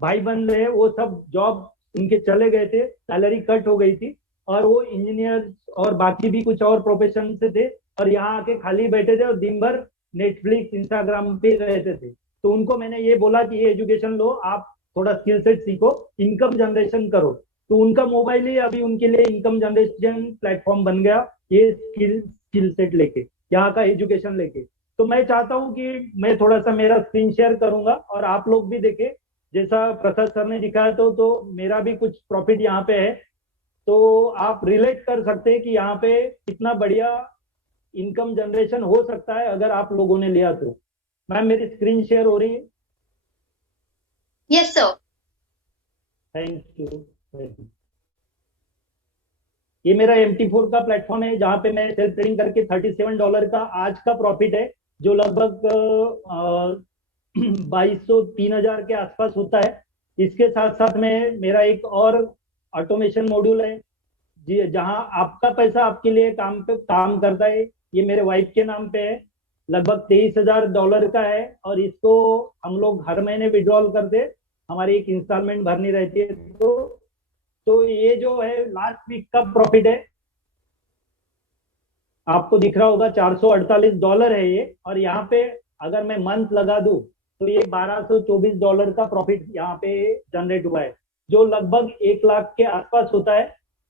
भाई बंद है, वो सब जॉब उनके चले गए थे, सैलरी कट हो गई थी, और वो इंजीनियर और बाकी भी कुछ और प्रोफेशन से थे, और यहाँ आके खाली बैठे थे और दिन भर नेटफ्लिक्स, इंस्टाग्राम पे रहते थे। तो उनको मैंने ये बोला कि ये एजुकेशन लो, आप थोड़ा स्किल सेट सीखो, इनकम जनरेशन करो। तो उनका मोबाइल ही अभी उनके लिए इनकम जनरेशन प्लेटफॉर्म बन गया, ये स्किल सेट लेके, यहाँ का एजुकेशन लेके। तो मैं चाहता हूँ कि मैं थोड़ा सा मेरा स्क्रीन शेयर करूंगा, और आप लोग भी देखें जैसा प्रसाद सर ने दिखाया। तो मेरा भी कुछ प्रॉफिट यहाँ पे है, तो आप रिलेट कर सकते हैं कि यहाँ पे कितना बढ़िया इनकम जनरेशन हो सकता है अगर आप लोगों ने लिया तो। मैम मेरी स्क्रीन शेयर हो रही है? Yes sir. Thank you. ये मेरा MT4 का प्लेटफॉर्म है, जहाँ पे मैं सेल्फ ट्रेडिंग करके $37 का आज का प्रॉफिट है, जो लगभग 2200-3000 के आसपास होता है। इसके साथ साथ में मेरा एक और ऑटोमेशन मॉड्यूल है, जी, जहां आपका पैसा आपके लिए काम करता है। ये मेरे वाइफ के नाम पे है, लगभग $23,000 का है, और इसको हम लोग हर महीने विड्रॉल करते, हमारी एक इंस्टॉलमेंट भरनी रहती है। तो ये जो है लास्ट वीक का प्रॉफिट है, आपको दिख रहा होगा $448 है ये। और यहाँ पे अगर मैं मंथ लगा दूं तो ये $1224 का प्रॉफिट यहाँ पे जनरेट हुआ है, जो लगभग 1 लाख के आसपास होता है।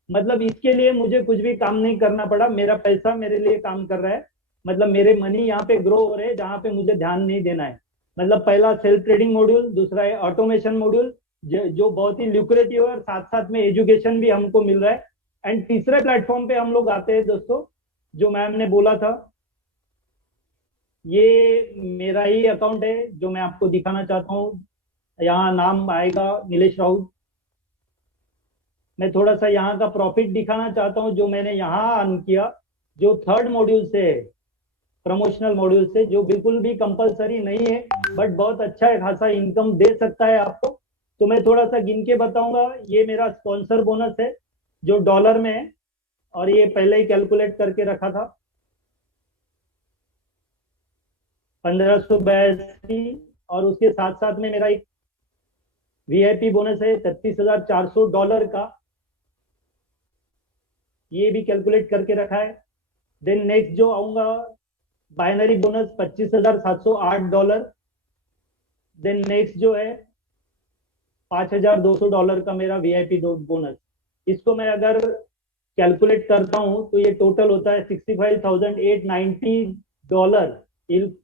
मतलब इसके लिए मुझे कुछ भी काम नहीं करना पड़ा, मेरा पैसा मेरे लिए काम कर रहा है। मतलब मेरे मनी यहाँ पे ग्रो हो रहे हैं, जहाँ पे मुझे ध्यान नहीं देना है। मतलब पहला सेल्फ ट्रेडिंग मॉड्यूल, दूसरा है ऑटोमेशन मॉड्यूल, जो बहुत ही ल्यूक्रेटिव है, और साथ साथ में एजुकेशन भी हमको मिल रहा है। एंड तीसरे प्लेटफॉर्म पे हम लोग आते हैं दोस्तों, जो मैम ने बोला था, ये मेरा ही अकाउंट है जो मैं आपको दिखाना चाहता हूँ। यहाँ नाम आएगा नीलेश राउत। मैं थोड़ा सा यहाँ का प्रॉफिट दिखाना चाहता हूँ जो मैंने यहाँ अर्न किया, जो थर्ड मॉड्यूल से है, प्रमोशनल मॉड्यूल से, जो बिल्कुल भी कंपलसरी नहीं है बट बहुत अच्छा है, खासा इनकम दे सकता है आपको। तो मैं थोड़ा सा गिन के बताऊंगा। ये मेरा स्पॉन्सर बोनस है जो डॉलर में है, और ये पहले ही कैलकुलेट करके रखा था, 1582। और उसके साथ साथ में मेरा एक वीआईपी बोनस है $33,400 का, ये भी कैलकुलेट करके रखा है। देन नेक्स्ट जो आऊंगा, बाइनरी बोनस $25,708। देन नेक्स्ट जो है $5,200 का मेरा वीआईपी बोनस। इसको मैं अगर कैलकुलेट करता हूं तो ये टोटल होता है $65,890।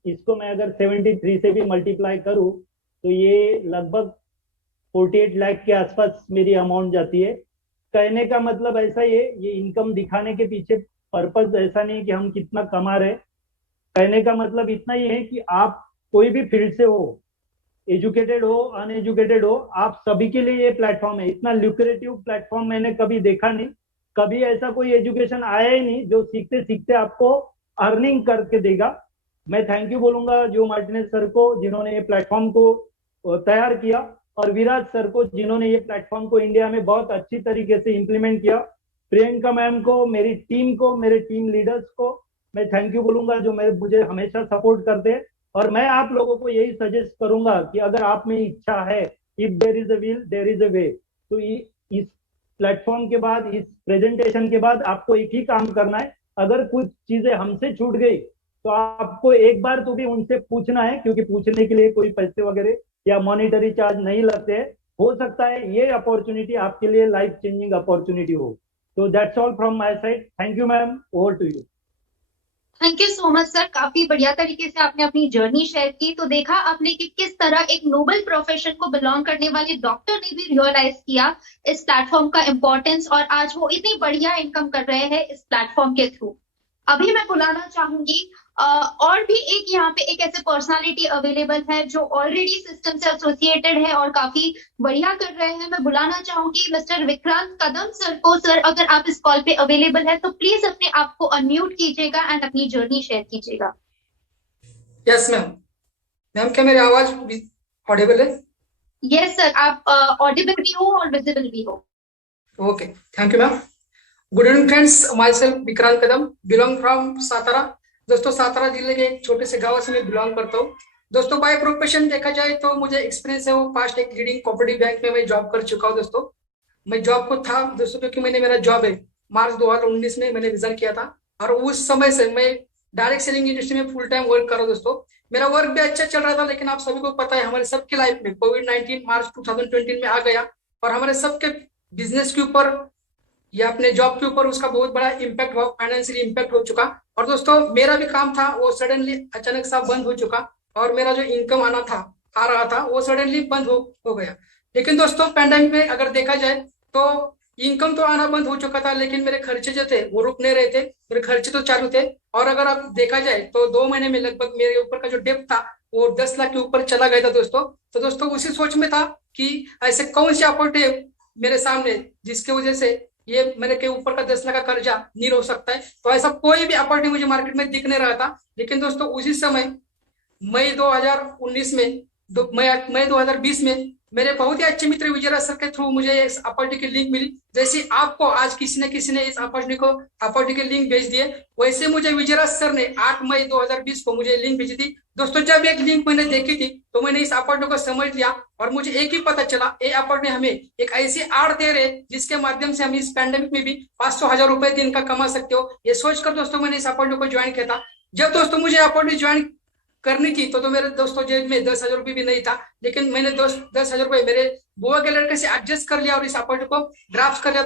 इसको मैं अगर 73 से भी मल्टीप्लाई करूं तो ये लगभग 48 लाख के आसपास मेरी अमाउंट जाती है। कहने का मतलब ऐसा ही है, ये इनकम दिखाने के पीछे पर्पज ऐसा नहीं कि हम कितना कमा रहे। कहने का मतलब इतना ही है कि आप कोई भी फील्ड से हो, एजुकेटेड हो, अनएजुकेटेड हो, आप सभी के लिए ये प्लेटफॉर्म है। इतना ल्यूक्रेटिव प्लेटफॉर्म मैंने कभी देखा नहीं। कभी ऐसा कोई एजुकेशन आया ही नहीं जो सीखते सीखते आपको अर्निंग करके देगा। मैं थैंक यू बोलूंगा जो मार्टिनेज सर को जिन्होंने ये प्लेटफॉर्म को तैयार किया, और विराज सर को जिन्होंने ये प्लेटफॉर्म को इंडिया में बहुत अच्छी तरीके से इंप्लीमेंट किया। प्रियंका मैम को, मेरी टीम को, मेरे टीम लीडर्स को मैं थैंक यू बोलूंगा जो मुझे हमेशा सपोर्ट करते हैं। और मैं आप लोगों को यही सजेस्ट करूंगा कि अगर आप में इच्छा है, if there is a will there is a way, तो इस प्लेटफॉर्म के बाद, इस प्रेजेंटेशन के बाद आपको एक ही काम करना है। अगर कुछ चीजें हमसे छूट गई तो आपको एक बार तो भी उनसे पूछना है, क्योंकि पूछने के लिए कोई पैसे वगैरह या मॉनिटरी चार्ज नहीं लगते हैं। हो सकता है ये अपॉर्चुनिटी आपके लिए लाइफ चेंजिंग अपॉर्चुनिटी हो। तो that's all from my side. Thank you ma'am, over to you. Thank you so much sir, काफी बढ़िया तरीके से आपने अपनी जर्नी शेयर की। तो देखा आपने कि किस तरह एक नोबल प्रोफेशन को बिलोंग करने वाले डॉक्टर ने भी रियलाइज किया इस प्लेटफॉर्म का इम्पोर्टेंस, और आज वो इतनी बढ़िया इनकम कर रहे हैं इस प्लेटफॉर्म के थ्रू। अभी मैं बुलाना चाहूंगी और भी एक यहाँ पे एक ऐसे पर्सनालिटी अवेलेबल है जो ऑलरेडी सिस्टम से एसोसिएटेड है और काफी बढ़िया कर रहे हैं। मैं बुलाना चाहूंगी मिस्टर विक्रांत कदम सर को। सर अगर आप इस कॉल पे अवेलेबल है तो प्लीज अपने आप को अनम्यूट कीजिएगा एंड अपनी जर्नी शेयर कीजिएगा। Yes ma'am. मैम क्या मेरी आवाज ऑडिबल है? यस सर, आप ऑडिबल भी हो और विजिबल भी हो। Okay, thank you ma'am. Good evening friends, my self Vikrant Kadam, belong from Satara. दोस्तों सातारा जिले के एक छोटे से गांव से मैं बिलोंग करता हूँ। दोस्तों बाय प्रोफेशन देखा जाए तो मुझे एक्सपीरियंस है वो पास्ट एक लीडिंग कोऑपरेटिव बैंक में मैं जॉब कर चुका हूँ। दोस्तों मैं जॉब को था दोस्तों क्योंकि मैंने मेरा जॉब है मार्च 2019 में मैंने रिजाइन किया था, और उस समय से मैं डायरेक्ट सेलिंग इंडस्ट्री में फुल टाइम वर्क कर रहा हूँ। दोस्तों मेरा वर्क भी अच्छा चल रहा था, लेकिन आप सभी को पता है हमारे सबके लाइफ में कोविड-19 मार्च 2020 में आ गया और हमारे सबके बिजनेस के ऊपर या अपने जॉब के ऊपर उसका बहुत बड़ा इम्पैक्ट हुआ, फाइनेंशियली इम्पैक्ट हो चुका। और दोस्तों मेरा भी काम था वो सडनली अचानक सा बंद हो चुका, और मेरा जो इनकम आ रहा था वो सडनली बंद हो गया। लेकिन दोस्तों पैंडेमिक में अगर देखा जाए तो इनकम तो आना बंद हो चुका था, लेकिन मेरे खर्चे जो थे वो रुक नहीं रहे थे, मेरे खर्चे तो चालू थे। और अगर आप देखा जाए तो 2 महीने में लगभग मेरे ऊपर का जो डेप्थ था वो 10 लाख के ऊपर चला गया था। दोस्तों उसी सोच में था कि ऐसे कौन सी अपॉर्चुनिटी मेरे सामने जिसकी वजह से ये मेरे के ऊपर का 10 लाख का कर्जा नहीं हो सकता है। तो ऐसा कोई भी अपॉर्चुनिटी मुझे मार्केट में दिख नहीं रहा था। लेकिन दोस्तों उसी समय मई 2019 में मई 2020 में मेरे बहुत ही अच्छे मित्र विजयराज सर के थ्रू मुझे इस अपॉर्चुनिटी की लिंक मिली। जैसे आपको आज किसी ने इस अपॉर्चुनिटी की लिंक भेज दिए, वैसे मुझे विजयराज सर ने 8 मई 2020 को मुझे लिंक भेजी थी। दोस्तों जब एक लिंक मैंने देखी थी तो मैंने इस अपॉर्चुनिटी को समझ लिया, और मुझे एक ही पता चला ये अपॉर्चुनिटी हमें एक ऐसी आड़ दे रहे जिसके माध्यम से हम इस पैंडेमिक में भी 500,000 रुपए दिन का कमा सकते हो। ये सोचकर दोस्तों मैंने इस अपॉर्चुनिटी को ज्वाइन किया था। जब दोस्तों मुझे अपॉर्चुनिटी ज्वाइन करनी थी तो मेरे दोस्तों जेब में 10,000 रुपये भी नहीं था, लेकिन मैंने 10,000 रुपये मेरे बुआ के लड़के से एडजस्ट कर लिया और इस अपॉर्चुनिटी को ग्राफ्ट कर लिया।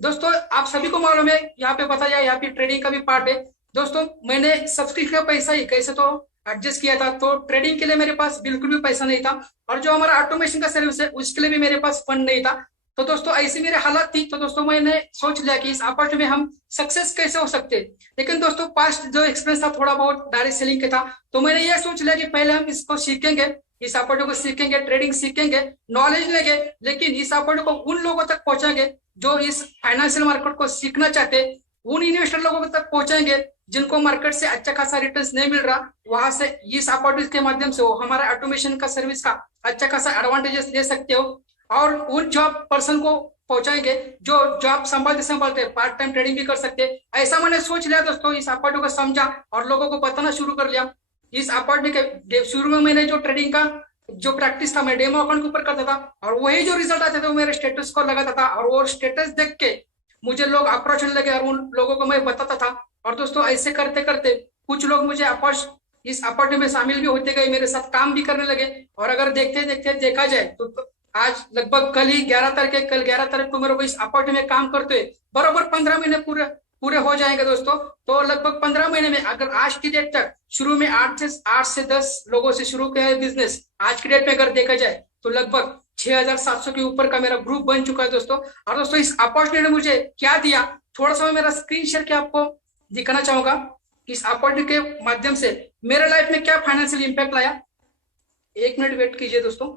दोस्तों आप सभी को मालूम है यहाँ पे बताया यहाँ पे ट्रेडिंग का भी पार्ट है। दोस्तों मैंने सब्सक्रिप्शन का पैसा ही कैसे तो एडजस्ट किया था, तो ट्रेडिंग के लिए मेरे पास बिल्कुल भी पैसा नहीं था, और जो हमारा ऑटोमेशन का सर्विस है उसके लिए भी मेरे पास फंड नहीं था। तो दोस्तों ऐसी मेरी हालत थी, तो दोस्तों मैंने सोच लिया कि इस अपॉर्चुनिटी में हम सक्सेस कैसे हो सकते। लेकिन दोस्तों पास्ट जो एक्सपीरियंस था थोड़ा बहुत डायरेक्ट सेलिंग के था, तो मैंने ये सोच लिया कि पहले हम इसको सीखेंगे, इस अपॉर्चुनिटी को सीखेंगे, ट्रेडिंग सीखेंगे, नॉलेज लेंगे, लेकिन इस अपॉर्चुनिटी को उन लोगों तक पहुंचाएंगे जो इस फाइनेंशियल मार्केट को सीखना चाहते उन इन्वेस्टर लोगों तक पहुंचाएंगे जिनको मार्केट से अच्छा खासा रिटर्न नहीं मिल रहा, वहां से इस अपॉर्चुनिटी के माध्यम से वो हमारा ऑटोमेशन का सर्विस का अच्छा खासा एडवांटेजेस ले सकते हो। और उन जॉब पर्सन को पहुंचाएंगे जो जॉब संभालते संभालते पार्ट टाइम ट्रेडिंग भी कर सकते। ऐसा मैंने सोच लिया दोस्तों, इस अपॉर्चुनिटी को समझा और लोगों को बताना शुरू कर लिया। इस अपॉर्चुनिटी के शुरू में मैंने जो ट्रेडिंग का जो प्रैक्टिस था मैं डेमो अकाउंट के ऊपर करता था और वही जो रिजल्ट आते थे वो मेरे स्टेटस को लगाता था और वो स्टेटस देख के मुझे लोग अप्रोच होने लगे और उन लोगों को मैं बताता था। और दोस्तों ऐसे करते करते कुछ लोग मुझे इस अपॉर्चुनिटी में शामिल भी होते गए, मेरे साथ काम भी करने लगे। और अगर देखते देखते देखा जाए तो आज लगभग कल 11 तारीख को मेरे को इस अपॉर्चुनिटी में काम करते हुए बराबर 15 महीने पूरे हो जाएंगे दोस्तों। तो लगभग 15 महीने में अगर आज की डेट तक शुरू में 8 से 10 लोगों से शुरू किया है बिजनेस, आज की डेट में अगर देखा जाए तो लगभग 6700 के ऊपर का मेरा ग्रुप बन चुका है दोस्तों। और दोस्तों इस अपॉर्चुनिटी ने मुझे क्या दिया, थोड़ा सा मैं मेरा स्क्रीन शेयर के आपको दिखाना चाहूंगा। इस अपॉर्चुनिटी के माध्यम से मेरे लाइफ में क्या फाइनेंशियल इंपैक्ट लाया। 1 मिनट वेट कीजिए दोस्तों।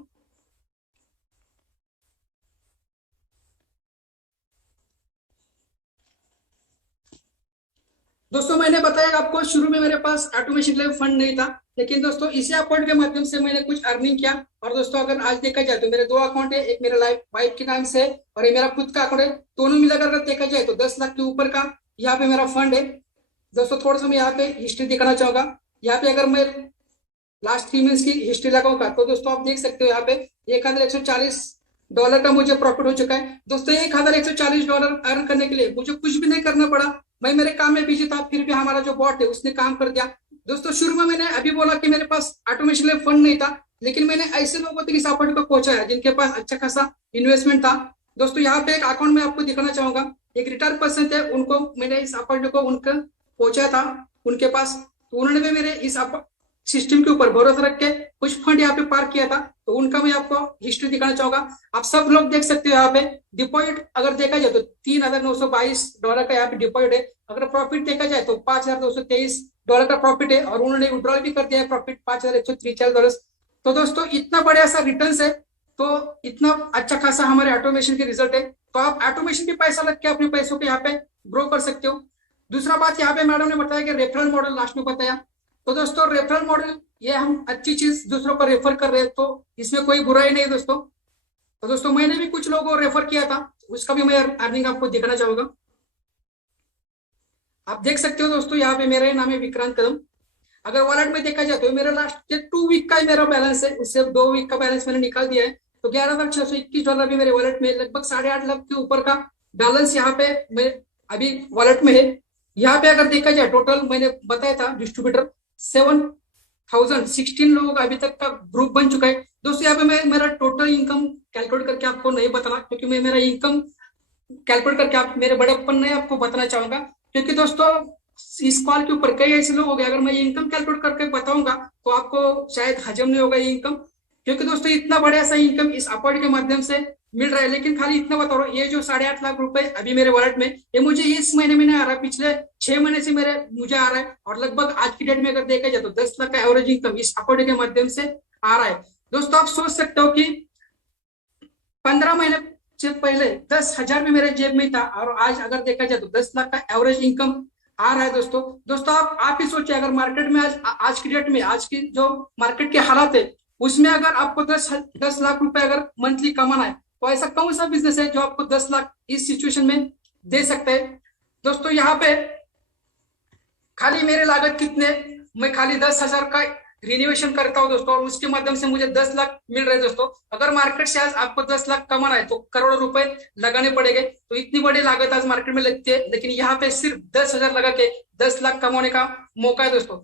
दोस्तों मैंने बताया आपको शुरू में मेरे पास ऑटोमेशन के लिए फंड नहीं था, लेकिन दोस्तों इसी अकाउंट के माध्यम से मैंने कुछ अर्निंग किया। और दोस्तों अगर आज देखा जाए तो मेरे 2 अकाउंट है, एक मेरा वाइफ के नाम से और ये मेरा खुद का अकाउंट है। दोनों मिलाकर अगर देखा जाए तो 10 लाख के ऊपर का यहाँ पे मेरा फंड है दोस्तों। थोड़ा सा मैं यहाँ पे हिस्ट्री दिखाना चाहूंगा। यहाँ पे अगर मैं लास्ट 3 मंथ्स की हिस्ट्री लगाऊंगा तो दोस्तों आप देख सकते हो यहाँ पे $1140 का मुझे प्रॉफिट हो चुका है दोस्तों। $1140 अर्न करने के लिए मुझे कुछ भी नहीं करना पड़ा, मैं मेरे काम में बिजी था, फिर भी हमारा जो बॉट है उसने काम कर दिया दोस्तों। शुरू में मैंने अभी बोला कि मेरे पास ऑटोमेशन में फंड नहीं था, लेकिन मैंने ऐसे लोगों तक इस अपॉर्चुनिटी को पहुंचाया जिनके पास अच्छा खासा इन्वेस्टमेंट था दोस्तों। यहाँ पे एक अकाउंट में आपको दिखाना चाहूंगा, एक रिटायर्ड पर्सन थे, उनको मैंने इस अपॉर्चुनिटी को उनका पहुंचाया था उनके पास, तो उन्होंने भी मेरे इस सिस्टम के ऊपर भरोसा रख के कुछ फंड यहाँ पे पार्क किया था, तो उनका मैं आपको हिस्ट्री दिखाना चाहूंगा। आप सब लोग देख सकते हो यहाँ पे डिपॉजिट अगर देखा जाए तो $3,922 का यहाँ पे डिपॉजिट है। अगर प्रॉफिट देखा जाए तो $5,223 का प्रॉफिट है और उन्होंने विड्रॉल भी कर दिया है प्रॉफिट $5,143। तो दोस्तों इतना बढ़िया सा रिटर्न है, तो इतना अच्छा खासा हमारे ऑटोमेशन के रिजल्ट है। तो आप ऑटोमेशन भी पैसा लग के अपने पैसों को यहाँ पे ग्रो कर सकते हो। दूसरा बात यहाँ पे मैडम ने बताया कि रेफरल मॉडल लास्ट में बताया, तो दोस्तों रेफरल मॉडल ये हम अच्छी चीज दूसरों को रेफर कर रहे हैं तो इसमें कोई बुराई नहीं दोस्तों। तो दोस्तों मैंने भी कुछ लोगों को रेफर किया था, उसका भी मैं अर्निंग आपको दिखाना चाहूंगा। आप देख सकते हो दोस्तों यहाँ पे मेरा नाम है विक्रांत कदम। अगर वॉलेट में देखा जाए तो मेरा लास्ट 2 वीक का ही मेरा बैलेंस है, उससे 2 वीक का बैलेंस मैंने निकाल दिया है। तो $11,621 भी मेरे वॉलेट में, लगभग 8.5 लाख के ऊपर का बैलेंस यहाँ पे मैं अभी वॉलेट में है। यहाँ पे अगर देखा जाए टोटल मैंने बताया था डिस्ट्रीब्यूटर 7,016 लोगों का अभी तक का ग्रुप बन चुका है दोस्तों। यहाँ पे मैं मेरा टोटल इनकम कैलकुलेट करके आपको नहीं बताना, क्योंकि मैं मेरा इनकम कैलकुलेट करके आप मेरे बड़ेपन नहीं आपको बताना चाहूंगा, क्योंकि दोस्तों इस कॉल के ऊपर कई ऐसे लोग हो गए, अगर मैं इनकम कैलकुलेट करके बताऊंगा तो आपको शायद हजम नहीं होगा ये इनकम, क्योंकि दोस्तों इतना बढ़िया सा इनकम इस अपॉर्चुनिटी के माध्यम से मिल रहा है। लेकिन खाली इतना बता रहा हूँ, ये जो 8.5 लाख रुपए अभी मेरे वॉलेट में, ये मुझे इस महीने में नहीं आ रहा, पिछले 6 महीने से मुझे आ रहा है। और लगभग आज की डेट में अगर देखा जाए तो 10 लाख का एवरेज इनकम इस अपॉर्चुनिटी के माध्यम से आ रहा है दोस्तों। आप सोच सकते हो कि 15 महीने से पहले 10,000 भी मेरे जेब में था और आज अगर देखा जाए तो 10 लाख का एवरेज इनकम आ रहा है दोस्तों। आप ही सोचिए, अगर मार्केट में आज की डेट में आज की जो मार्केट के हालात है उसमें अगर आपको 10 लाख रुपए अगर मंथली कमाना है तो ऐसा कौन सा बिजनेस है जो आपको 10 लाख इस सिचुएशन में दे सकता है दोस्तों। यहाँ पे खाली मेरे लागत कितने, मैं खाली 10,000 का रिनोवेशन करता हूँ दोस्तों, और उसके माध्यम से मुझे 10 लाख मिल रहे हैं दोस्तों। अगर मार्केट से आज आपको 10 लाख कमाना है तो करोड़ों रुपए लगाने पड़ेंगे, तो इतनी बड़ी लागत आज मार्केट में लगती है, लेकिन यहाँ पे सिर्फ 10,000 लगा के 10 लाख कमाने का मौका है दोस्तों।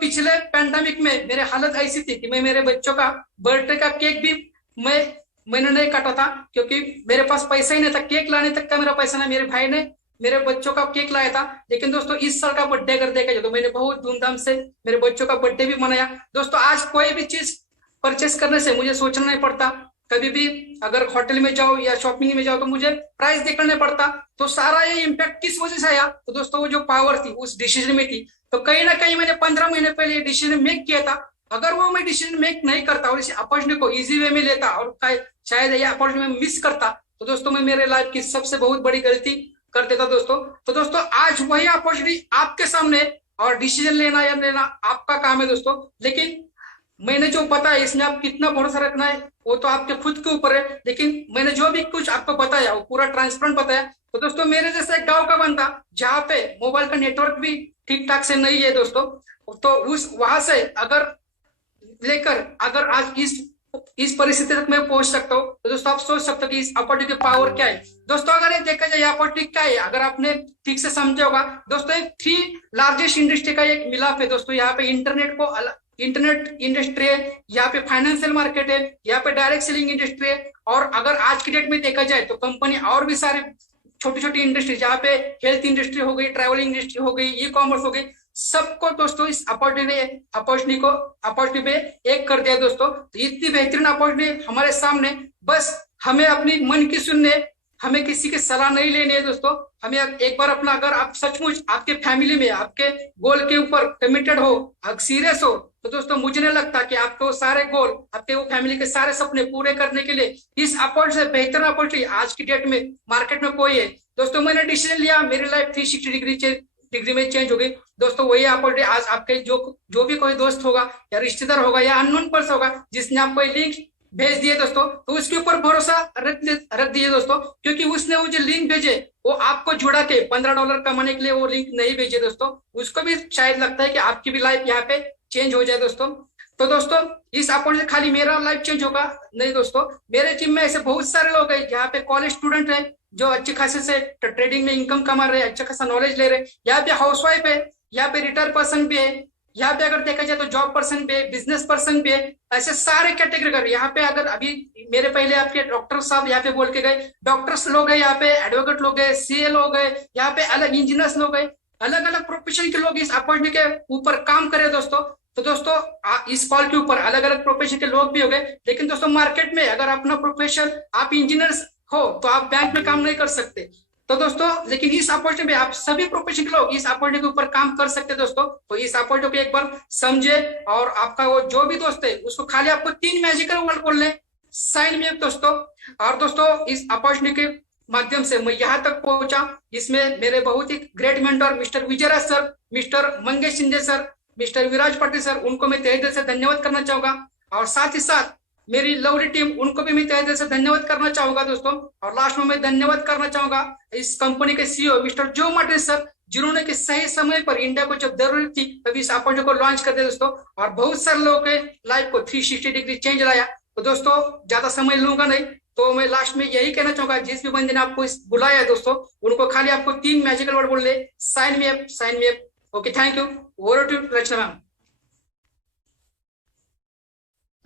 पिछले पैंडेमिक में मेरी हालत ऐसी थी कि मैं मेरे बच्चों का बर्थडे का केक भी मैंने नहीं काटा था, क्योंकि मेरे पास पैसा ही नहीं था, केक लाने तक का मेरा पैसा नहीं। मेरे भाई ने मेरे बच्चों का केक लाया था, लेकिन दोस्तों इस साल का बर्थडे अगर देखा जाए तो मैंने बहुत धूमधाम से मेरे बच्चों का बर्थडे भी मनाया दोस्तों। आज कोई भी चीज परचेस करने से मुझे सोचना नहीं पड़ता, कभी भी अगर होटल में जाओ या शॉपिंग में जाओ तो मुझे प्राइस देखना नहीं पड़ता। तो सारा ये इम्पैक्ट किस वजह से आया, तो दोस्तों वो जो पावर थी उस डिसीजन में थी। तो कहीं ना कहीं मैंने 15 महीने पहले ये डिसीजन मेक किया था। अगर वो मैं डिसीजन मेक नहीं करता और इस अपॉर्चुनिटी को इजी वे में लेता और शायद ये अपॉर्चुनिटी में मिस करता तो दोस्तों मैं मेरे लाइफ की सबसे बहुत बड़ी गलती कर देता दोस्तों। तो दोस्तों आज वही अपॉर्चुनिटी आपके सामने, और डिसीजन लेना या लेना आपका काम है दोस्तों। लेकिन मैंने जो पता है इसमें आप कितना भरोसा रखना है वो तो आपके खुद के ऊपर है, लेकिन मैंने जो भी कुछ आपको बताया वो पूरा ट्रांसपेरेंट बताया। तो दोस्तों मेरे जैसा एक गांव का बंदा जहाँ पे मोबाइल का नेटवर्क भी ठीक ठाक से नहीं है दोस्तों, तो उस वहां से अगर आज इस परिस्थिति तक मैं पहुंच सकता हूँ, तो दोस्तों आप सोच सकते हो कि इस अपॉर्चुनिटी की पावर क्या है। दोस्तों अगर ये देखा जाए अपॉर्चुनिटी क्या है, अगर आपने ठीक से समझा होगा दोस्तों, एक 3 लार्जेस्ट इंडस्ट्री का एक मिलाप है दोस्तों। यहाँ पे इंटरनेट इंडस्ट्री है, यहाँ पे फाइनेंशियल मार्केट है, यहाँ पे डायरेक्ट सेलिंग इंडस्ट्री है, और अगर आज की डेट में देखा जाए तो कंपनी और भी सारे छोटी छोटी इंडस्ट्री, जहाँ पे हेल्थ इंडस्ट्री हो गई, ट्रैवल इंडस्ट्री हो गई, ई कॉमर्स हो गई, सबको दोस्तों इस अपॉर्चुनिटी पे एक कर दिया दोस्तों। तो इतनी बेहतरीन अपॉर्चुनिटी हमारे सामने, बस हमें अपनी मन की सुनने, हमें किसी की सलाह नहीं लेनी है दोस्तों। हमें एक बार अपना, अगर आप सचमुच आपके फैमिली में आपके गोल के ऊपर कमिटेड हो, आप सीरियस हो, तो दोस्तों मुझे नहीं लगता कि आपको सारे गोल, आपके वो फैमिली के सारे सपने पूरे करने के लिए इस अपॉर्चुनिटी से बेहतर अपॉर्चुनिटी आज की डेट में मार्केट में कोई है दोस्तों। मैंने डिसीजन लिया, मेरी लाइफ 360 डिग्री में चेंज हो गई दोस्तों। वही अपॉर्चुनिटी आज आपके जो भी कोई दोस्त होगा या रिश्तेदार होगा या अननोन पर्सन होगा जिसने आपको लिंक भेज दिए दोस्तों, तो उसके ऊपर भरोसा रख दिए दोस्तों, क्योंकि उसने वो जो लिंक भेजे वो आपको जुड़ा के $15 कमाने के लिए वो लिंक नहीं भेजे दोस्तों। उसको भी शायद लगता है कि आपकी भी लाइफ यहाँ पे चेंज हो जाए दोस्तों। तो दोस्तों इस अपॉर्चुनिटी खाली मेरा लाइफ चेंज होगा नहीं दोस्तों, मेरे टीम में ऐसे बहुत सारे लोग हैं जहाँ पे कॉलेज स्टूडेंट है जो अच्छे खासे से ट्रेडिंग में इनकम कमा रहे हैं, अच्छा खासा नॉलेज ले रहे हैं, यहाँ पे हाउसवाइफ है, यहाँ पे रिटायर पर्सन भी है, यहाँ पे अगर देखा जाए तो जॉब पर्सन भी है, बिजनेस पर्सन भी है, ऐसे सारे कैटेगरी कर। यहाँ पे अगर अभी मेरे पहले आपके डॉक्टर साहब यहाँ पे बोल के गए, डॉक्टर्स लोग हैं, यहाँ पे एडवोकेट लोग हैं, सीए लोग हैं, यहाँ पे अलग इंजीनियर्स लोग हैं, अलग अलग प्रोफेशन के लोग इस अपॉर्चुनिटी के ऊपर काम करे दोस्तों। तो दोस्तों इस कॉल के ऊपर अलग अलग प्रोफेशन के लोग भी हो गए, लेकिन दोस्तों मार्केट में अगर अपना प्रोफेशन आप इंजीनियर हो तो आप बैंक में काम नहीं कर सकते। तो दोस्तों लेकिन इस अपॉर्चुनिटी में आप सभी प्रोफेशन के लोग इस अपॉर्चुनिटी के ऊपर काम कर सकते हैं दोस्तों। तो इस अपॉर्चुनिटी को एक बार समझे, और आपका वो जो भी दोस्त है उसको खाली आपको 3 मैजिकल वर्ड बोलने, साइन में दोस्तों। और दोस्तों इस अपॉर्चुनिटी के माध्यम से मैं यहाँ तक पहुंचा, जिसमें मेरे बहुत ही great mentor mister Vijayraj sir, mister Mangesh Shinde sir, mister Viraj Patil sir, उनको मैं तहे दिल से धन्यवाद करना चाहूंगा। और साथ ही साथ मेरी लवली टीम, उनको भी मैं तहे दिल से धन्यवाद करना चाहूंगा दोस्तों। और लास्ट में मैं धन्यवाद करना चाहूंगा इस कंपनी के सीईओ मिस्टर जो मार्टिन सर, जिन्होंने कि सही समय पर इंडिया को जब जरूरत थी तभी इस अपॉर्चुनिटी को लॉन्च कर दिया दोस्तों, और बहुत सारे लोगों के लाइफ को 360 डिग्री चेंज लाया। तो दोस्तों ज्यादा समय लूंगा नहीं, तो मैं लास्ट में यही कहना चाहूंगा, जिस भी बंदे ने आपको इस बुलाया दोस्तों, उनको खाली आपको 3 मैजिकल वर्ड बोल ले, sign me up, sign me up. Okay, thank you. Over to Rachna ma'am.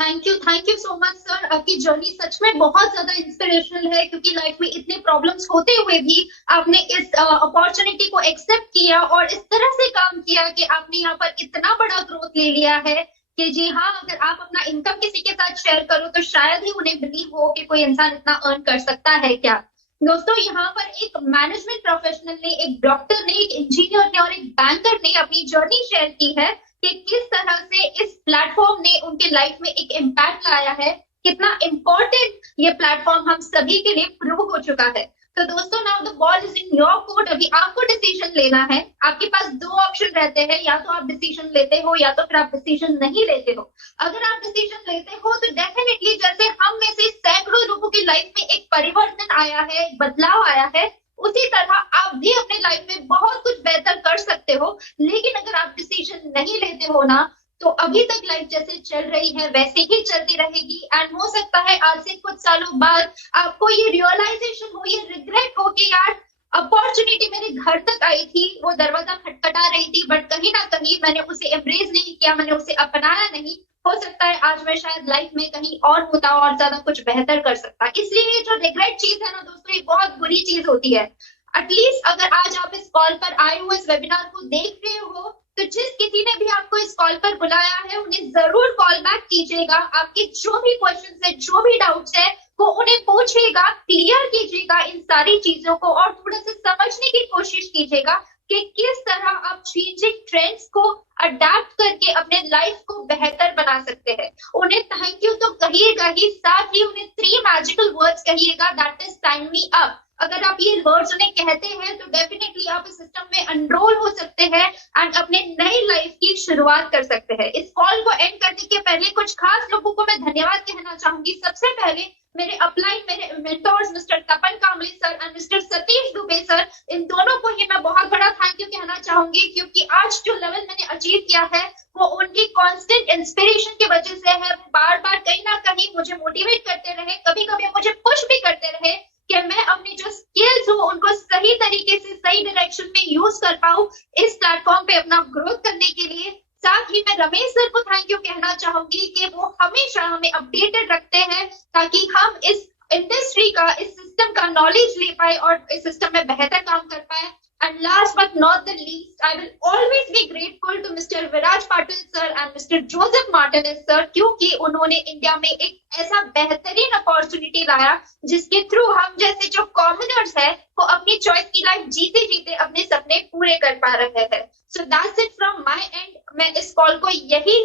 Thank you so much sir. आपकी जर्नी सच में बहुत ज्यादा इंस्पिरेशनल है, क्योंकि लाइफ में इतने प्रॉब्लम्स होते हुए भी आपने इस अपॉर्चुनिटी को एक्सेप्ट किया और इस तरह से काम किया कि आपने यहाँ पर इतना बड़ा ग्रोथ ले लिया है कि जी हाँ, अगर आप अपना इनकम किसी के साथ शेयर करो तो शायद ही उन्हें बिलीव हो कि कोई इंसान इतना अर्न कर सकता है क्या। दोस्तों यहाँ पर एक मैनेजमेंट प्रोफेशनल ने, एक डॉक्टर ने, एक इंजीनियर ने और एक बैंकर ने अपनी जर्नी शेयर की है कि किस तरह से इस प्लेटफॉर्म ने उनके लाइफ में एक इम्पैक्ट लाया है, कितना इम्पोर्टेंट ये प्लेटफॉर्म हम सभी के लिए प्रूव हो चुका है। तो दोस्तों now the ball is in your court. अभी आपको डिसीजन लेना है। आपके पास 2 ऑप्शन रहते हैं, या तो आप डिसीजन लेते हो या तो फिर आप डिसीजन नहीं लेते हो। अगर आप डिसीजन लेते हो तो डेफिनेटली जैसे हम में से सैकड़ों लोगों की लाइफ में एक परिवर्तन आया है, एक बदलाव आया है, उसी तरह आप भी अपने लाइफ में बहुत कुछ बेहतर कर सकते हो। लेकिन अगर आप डिसीजन नहीं लेते हो ना, तो अभी तक लाइफ जैसे चल रही है वैसे ही चलती रहेगी। एंड हो सकता है आज से कुछ सालों बाद आपको ये रियलाइजेशन हो, ये रिग्रेट हो कि यार अपॉर्चुनिटी मेरे घर तक आई थी, वो दरवाजा खटखटा रही थी, बट कहीं ना कहीं मैंने उसे एम्ब्रेस नहीं किया, मैंने उसे अपनाया नहीं। हो सकता है आज मैं शायद लाइफ में कहीं और होता और ज्यादा कुछ बेहतर कर सकता। इसलिए ये जो रिग्रेट चीज है ना दोस्तों, ये बहुत बुरी चीज होती है। एटलीस्ट अगर आज आप इस कॉल पर आए हो, इस वेबिनार को देख रहे हो, तो जिस किसी ने भी आपको इस कॉल पर बुलाया है उन्हें जरूर कॉल बैक कीजिएगा। आपके जो भी क्वेश्चंस है, जो भी डाउट्स है, वो उन्हें पूछिएगा, क्लियर कीजिएगा इन सारी चीजों को और थोड़ा सा समझने की कोशिश कीजिएगा, कि किस तरह आप चेंजिंग ट्रेंड्स को अडेप्ट करके अपने लाइफ को बेहतर बना सकते हैं। उन्हें थैंक यू तो कहिएगा ही, साथ ही उन्हें 3 मैजिकल वर्ड्स कहिएगा, that is sine me up. अगर आप ये वर्ड्स उन्हें कहते हैं तो डेफिनेटली आप इस सिस्टम में एनरोल हो सकते हैं एंड अपने नई लाइफ की शुरुआत कर सकते हैं। इस कॉल को एंड करने के पहले कुछ खास लोगों को मैं धन्यवाद कहना चाहूंगी। सबसे पहले मेरे अपलाइन, मेरे mentors mister Tapan Kamli sir and mister Satish Dubey sir, इन दोनों को ही मैं बहुत बड़ा थैंक यू कहना चाहूंगी, क्योंकि आज जो लेवल मैंने अचीव किया है वो उनकी कांस्टेंट इंस्पिरेशन की वजह से है। बार बार कहीं ना कहीं मुझे मोटिवेट करते रहे, कभी कभी मुझे पुश भी करते रहे कि मैं अपनी जो स्किल्स हो उनको सही तरीके से सही डायरेक्शन में यूज कर पाऊं इस प्लेटफॉर्म पे अपना ग्रोथ करने के लिए। साथ ही मैं रमेश सर को थैंक यू कहना चाहूंगी कि वो हमेशा हमें अपडेटेड रखते हैं ताकि हम इस इंडस्ट्री का, इस सिस्टम का नॉलेज ले पाए और इस सिस्टम में बेहतर काम कर पाए। And last but not the least, I will always be grateful to Mr. Viraj Patil sir and Mr. Joseph Martinez sir, क्योंकि उन्होंने इंडिया में एक ऐसा बेहतरीन अपॉर्चुनिटी लाया जिसके थ्रू हम जैसे जो कॉमनर्स है वो अपनी चॉइस की लाइफ जीते जीते अपने सपने पूरे कर पा रहे हैं। So that's it from my end। मैं इस कॉल को यही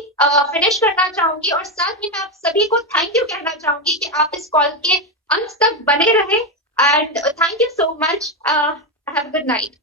फिनिश करना चाहूंगी और साथ ही मैं आप सभी को थैंक यू कहना चाहूंगी कि आप इस कॉल के अंत तक बने रहे। And thank you so much. Have a good night.